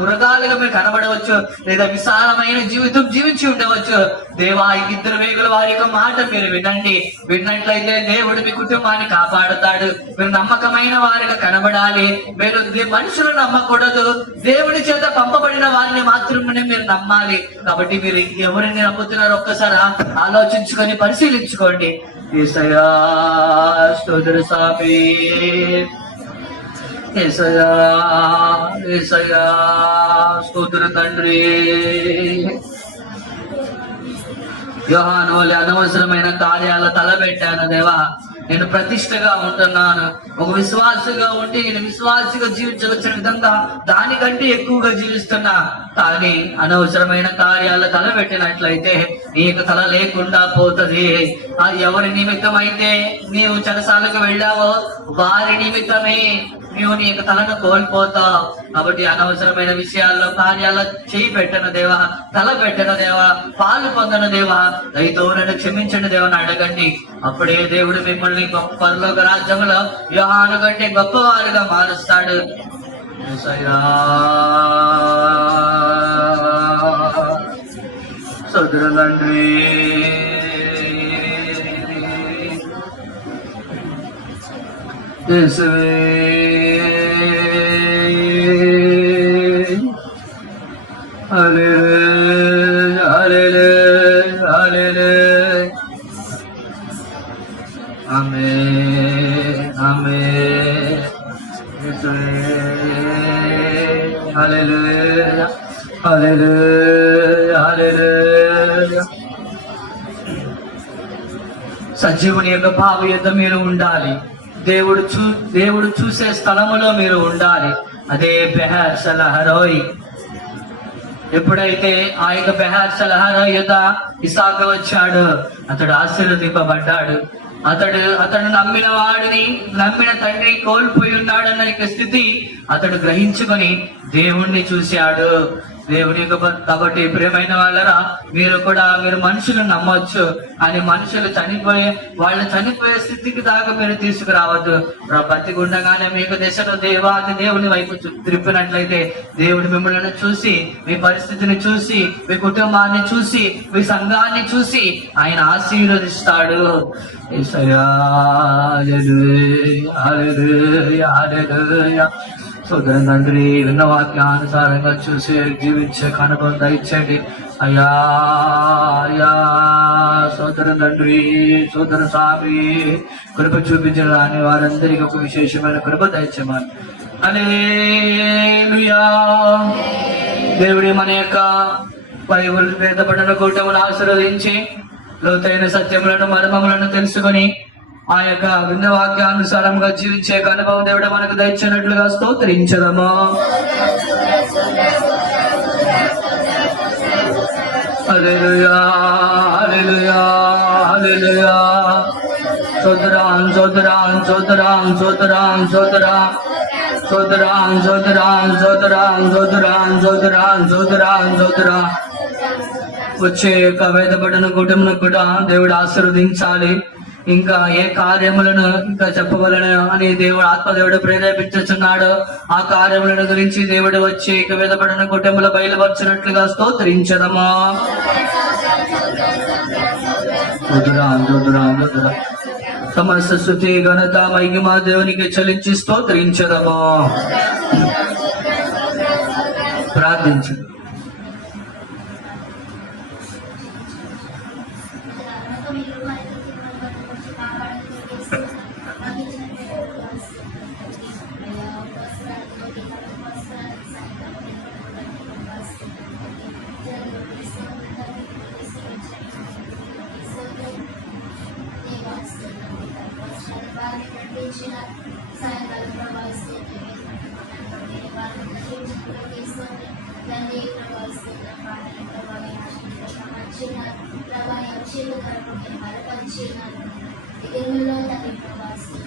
మృగాలుగా మీరు కనబడవచ్చు, లేదా విశాలమైన జీవితం జీవించి ఉండవచ్చు. దేవా, ఇద్దరు వేగుల వారి యొక్క మాట మీరు వినండి. విన్నట్లయితే దేవుడు మీ కుటుంబాన్ని కాపాడుతాడు. మీరు నమ్మకమైన వారిగా కనబడాలి. మీరు మనుషులు నమ్మకూడదు, దేవుడి చేత పంపబడిన వారిని మాత్రమే మీరు నమ్మాలి. కాబట్టి మీరు ఎవరిని నమ్ముతున్నారో ఒక్కసారి ఆలోచించుకొని పరిశీలించుకోండి. యేసయ్యా స్తోత్ర స్వామి, యేసయ్యా యేసయ్యా స్తోత్ర తండ్రి. యోహాను వలె అనవసరమైన కార్యాల తలబెట్టాను దేవా. నేను ప్రతిష్టగా ఉంటున్నాను. ఒక విశ్వాసగా ఉండి నేను విశ్వాసగా జీవించవచ్చిన విధంగా దానికంటే ఎక్కువగా జీవిస్తున్నా. కానీ అనవసరమైన కార్యాల తలబెట్టినట్లయితే నీ యొక్క తల లేకుండా పోతుంది. ఎవరి నిమిత్తం అయితే నీవు చెరసాలకు వెళ్ళావో వారి నిమిత్తమే నీవు నీ యొక్క తలను కోల్పోతావు. కాబట్టి అనవసరమైన విషయాల్లో కార్యాల్లో చేయి పెట్టను దేవా, తల పెట్టను దేవా, పాలు పొందను దేవా, దయతో నన్ను క్షమించండి దేవా అని అడగండి. అప్పుడే దేవుడు మిమ్మల్ని గొప్ప పరలోక రాజ్యంలో యోహాను కంటే గొప్పవారుగా మారుస్తాడు. సోదరులండ్రి, యేసువే హల్లెలూయా హల్లెలూయా హల్లెలూయా ఆమేన్ ఆమేన్ యేసువే హల్లెలూయా హల్లెలూయా హల్లెలూయా. సజీవుని యొక్క బావి యొద్ద మీరు ఉండాలి. దేవుడు చూసే స్థలములో మీరు ఉండాలి. అదే బెహర్షలహరోయ్. ఎప్పుడైతే ఆ యొక్క బెహర్షలహరోయ్ యొద్ద ఇసాకు వచ్చాడు, అతడు ఆశీర్వదింపబడ్డాడు. అతడు నమ్మిన తండ్రి కోల్పోయి ఉన్నాడన్న స్థితి అతడు గ్రహించుకొని దేవుణ్ణి చూశాడు. దేవుని యొక్క కాబట్టి ప్రియమైన వాళ్ళరా, మీరు మనుషులను నమ్మొచ్చు అని మనుషులు చనిపోయే స్థితికి దాకా మీరు తీసుకురావద్దు. బతికి ఉండగానే మీకు దశలో దేవుని వైపు త్రిప్పినట్లయితే దేవుడు మిమ్మల్ని చూసి, మీ పరిస్థితిని చూసి, మీ కుటుంబాన్ని చూసి, మీ సంఘాన్ని చూసి ఆయన ఆశీర్వదిస్తాడు. సోదరం తండ్రి, విన్న వాక్యానుసారంగా చూసి జీవించే అనుభవం దయచేయండి అయ్యా. అయ్యా సోదరం తండ్రి, సోదర స్వామి, కృప చూపించిన రాని వారందరికీ ఒక విశేషమైన కృప దయచేయమని. హల్లెలూయా. దేవుడి మన యొక్క బైబిల్ వేదపడిన కూటమును ఆశీర్వదించి లోతైన సత్యములను మర్మములను తెలుసుకొని ఆ యొక్క విన్న వాక్యానుసారంగా జీవించే అనుభవం దేవుడు మనకు దయచినట్లుగా స్తోత్రించదము. హల్లెలూయా, హల్లెలూయా, హల్లెలూయా. స్తోత్రం, స్తోత్రం, స్తోత్రం, స్తోత్రం, స్తోత్రం, స్తోత్రం, స్తోత్రం, స్తోత్రం, స్తోత్రం, స్తోత్రం, స్తోత్రం, స్తోత్రం. వచ్చే యొక్క వేదపడిన కుటుంబం కూడా దేవుడు ఆశీర్వదించాలి. ఇంకా ఏ కార్యములను ఇంకా చెప్పవలను అని ఆత్మదేవుడు ప్రేరేపించుచున్నాడు. ఆ కార్యములను గురించి దేవుడు వచ్చి ఇక వేదపడిన కుటుంబంలో బయలుపరిచినట్లుగా స్తోత్రించదమా. సమస్త స్తుతి ఘనత మహిమ దేవునికి చెల్లించి స్తోత్రించదమా. ప్రార్థించు. సాయంకాలం ప్రభావిస్తూ తండ్రి ప్రభావిస్తూ ప్రభావి ప్రభావి అభిషేకం బలపరిచినారు. ఎదురులో తండ్రి ప్రభావిస్తూ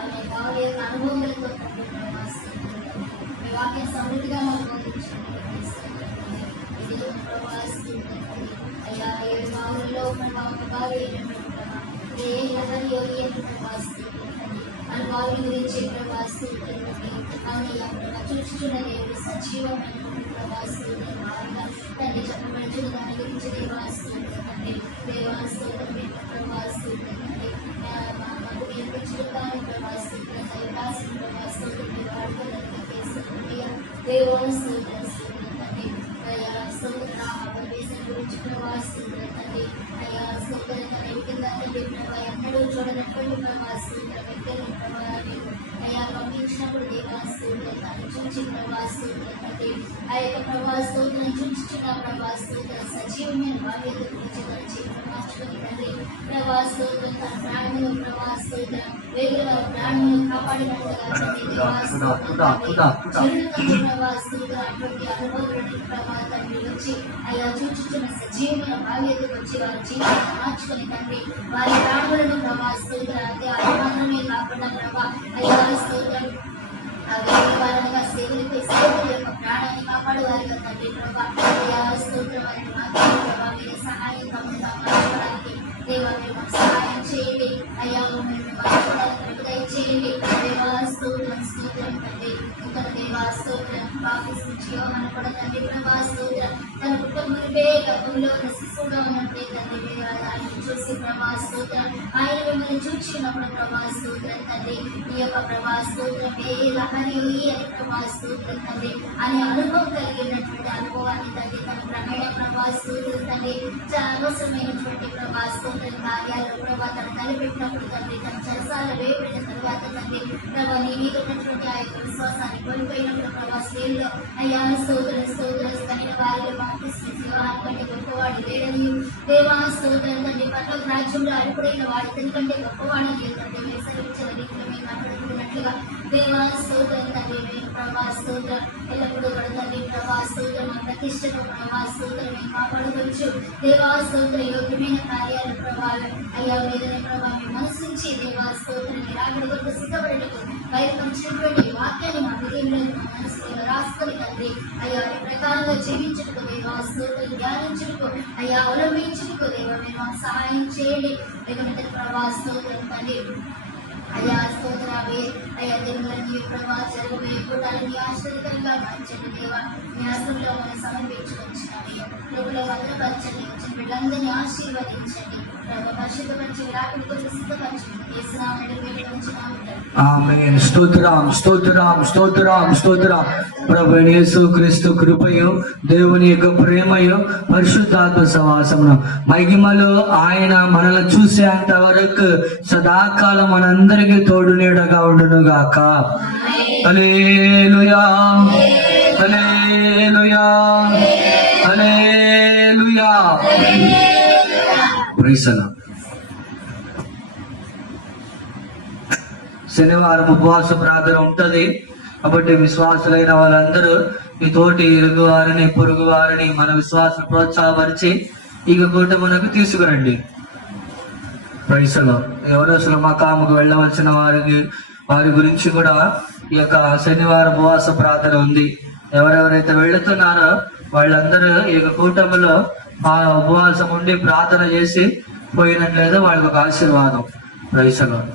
ఆమె వారి యొక్క అనుభవాలతో తండ్రి ప్రభావిస్తూ మీ వాక్య సమృద్ధిగా మాకు ఎదురు ప్రభావిస్తూ అయ్యా ఏ బావుల్లో బావి ఏ లహరి యోగి ప్రభావిస్తూ అనుభవాల గురించి ప్రభావిస్తూ చూస్తున్న దేవుడు సజీవమైన ప్రభావిస్తూ తండ్రి చెప్పబడుచున్న దాని గురించి దేవాస్తూ తండ్రి దేవాస్తూ తండ్రి ప్రభావిస్తూ తండ్రి మాకు నేర్పించడానికి ప్రభావిస్తూ దైవాసం ప్రభావిస్తూ తండ్రి వాడుకోవడానికి దేవాస్తూ తండ్రి అయ్యా స్తోత్ర దేశం గురించి ప్రభావిస్తూ తండ్రి అయ్యా స్తోత్ర తండ్రి కింద తండ్రి ప్రభా ఎన్నడూ చూడనటువంటి ప్రభావిస్తూ వ్యక్తులను ప్రభావాన్ని అయ్యా పంపించినప్పుడు దేవాస్తూ దాన్ని చూచి ప్రభావిస్తూ తండ్రి ఆ యొక్క ప్రభావిస్తూ చూచుచున్న ప్రభావిస్తూ సజీవమైన బాధ్యత గురించి మార్చుకుని తండ్రి ప్రభావిస్తూ తన ప్రాణములు ప్రభావిస్తూ వేగుల వారి ప్రాణములు కాపాడినట్లుగా ప్రభావిస్తూ అటువంటి అనుభవాలను ప్రభావ తండ్రి వచ్చి అయ్యా చూచుచున్న సజీవమైన బాధ్యతకు వచ్చి వారి జీవితాన్ని మార్చుకుని తండ్రి వారి ప్రాణములను ప్రభావిస్తూ అంతే అది మాత్రమే కాకుండా ప్రభా అయ్యా స్తోత్రం వారంగా సేవలపై సేవల యొక్క ప్రాణాన్ని కాపాడువారిగా తండ్రి ప్రభా అయ్యా స్తోత్రం వారిని మాత్రమే ప్రభా మీరు సహాయం మార్చుకోవడానికి దేవా మీరు మాకు సహాయం చేయండి. అయ్యా మేము మార్చుకోవడానికి దయచేయండి. దేవా స్తోత్రం స్తోత్రం తండ్రి ఇంకా దేవా స్తోత్రం బాప్తిస్మం నుంచి యోహాను కూడా తండ్రి ప్రభా స్తోత్రం తన కుటుంబంపై గర్భంలో ఉన్న శిశువుగా ఉన్నట్లే తండ్రి మీరు ఆయన చూసి ప్రభా స్తోత్రం ఆయన మిమ్మల్ని చూచి ఉన్నప్పుడు ప్రభా స్తోత్రం తండ్రి ఈ యొక్క ప్రభా స్తోత్రం ఏ లహరి అని ప్రభా స్తోత్రం తండ్రి అనే అనుభవం కలిగినటువంటి అనుభవాన్ని తండ్రి తన క్రమేణ ప్రభా స్తోత్రం తండ్రి చాలా అవసరమైనటువంటి ప్రభా స్తోత్రం కార్యాలు ప్రభా తను తలపెట్టినప్పుడు తండ్రి తన చరసాల వేయబడిన తర్వాత తండ్రి ప్రభా నీ మీద ఉన్నటువంటి ఆ యొక్క విశ్వాసాన్ని కోల్పోయినప్పుడు ప్రభా స్త్రీల్లో అయ్యా స్తోత్రం స్తోత్రం కలిగిన వారిలో బాప్తిస్మం యోహాను కంటే గొప్పవాడు లేడని దేవా స్తోత్రం తండ్రి పట్ల రాజ్యంలో అడుగుడైన వాడి తనకంటే గొప్పవాడు లేదంటే మీరు సరించిన రీతిలో మేము మాట్లాడుతున్నట్లుగా దేవా స్తోత్రం తండ్రి మేము ప్రభా స్తోత్రం ఎల్లప్పుడూ కూడా తండ్రి ప్రభా స్తోత్రం మా ప్రతిష్టను ప్రభా స్తోత్రం మేము కాపాడుకోవచ్చు. దేవా స్తోత్ర యోగ్యమైన కార్యాలు ప్రభావం అయ్యా మీదనే ప్రభా మేము మనసు నుంచి దేవా స్తోత్రం రాకడ కొరకు సిద్ధపడటకు బయలుపరిచినటువంటి వాక్యాన్ని మా హృదయంలో మా మనసులో రాసుకొని తండ్రి అయ్యా ఈ ప్రకారంగా జీవించుటకు దేవా స్తోత్రం, ధ్యానించుటకు అయ్యా అవలంబించుటకు దేవా మీరు మాకు సహాయం చేయండి. లేకపోతే ప్రభా స్తోత్రం తండ్రి అయ్యా స్తోత్రావే అయ్యా దేవులన్నీ ప్రభా జరగబోయే కూటాలని ఆశ్చర్యకరంగా మార్చండి దేవా. మీ హస్తంలో మనం సమర్పించుకొచ్చినామే లోపల భద్రపరచండి, వచ్చిన బిడ్డలందరినీ ఆశీర్వదించండి ప్రభా. పరిశుద్ధపరిచి రాకుడితో సిద్ధపరచండి యేసునామములో వేడుకొంచున్నాము తండ్రి. ఆమేన్. స్తోత్రం స్తోత్రం స్తోత్రం స్తోత్రం. ప్రభువైన యేసుక్రీస్తు కృపయు దేవుని యొక్క ప్రేమయు పరిశుద్ధాత్మ సహవాసమును మహిమలో ఆయన మనల్ని చూసేంత వరకు సదాకాలం మనందరికీ తోడు నీడగా ఉండును గాక. Hallelujah hallelujah hallelujah. Praise the lord. శనివారం ఉపవాస ప్రార్థన ఉంటది కాబట్టి విశ్వాసులైన వాళ్ళందరూ ఈ తోటి ఇరుగు వారిని పొరుగు వారిని మన విశ్వాసం ప్రోత్సాహపరిచి ఈ కూటమునకు తీసుకురండి. Praise the lord. ఎవరసలు మకాముకు వెళ్ళవలసిన వారి గురించి కూడా ఈ యొక్క శనివారం ఉపవాస ప్రార్థన ఉంది. ఎవరెవరైతే వెళుతున్నారో వాళ్ళందరూ ఈ యొక్క కూటములో ఆ ఉపవాసం ఉండి ప్రార్థన చేసి పోయినట్లయితే వాళ్ళకి ఒక ఆశీర్వాదం. Praise the lord.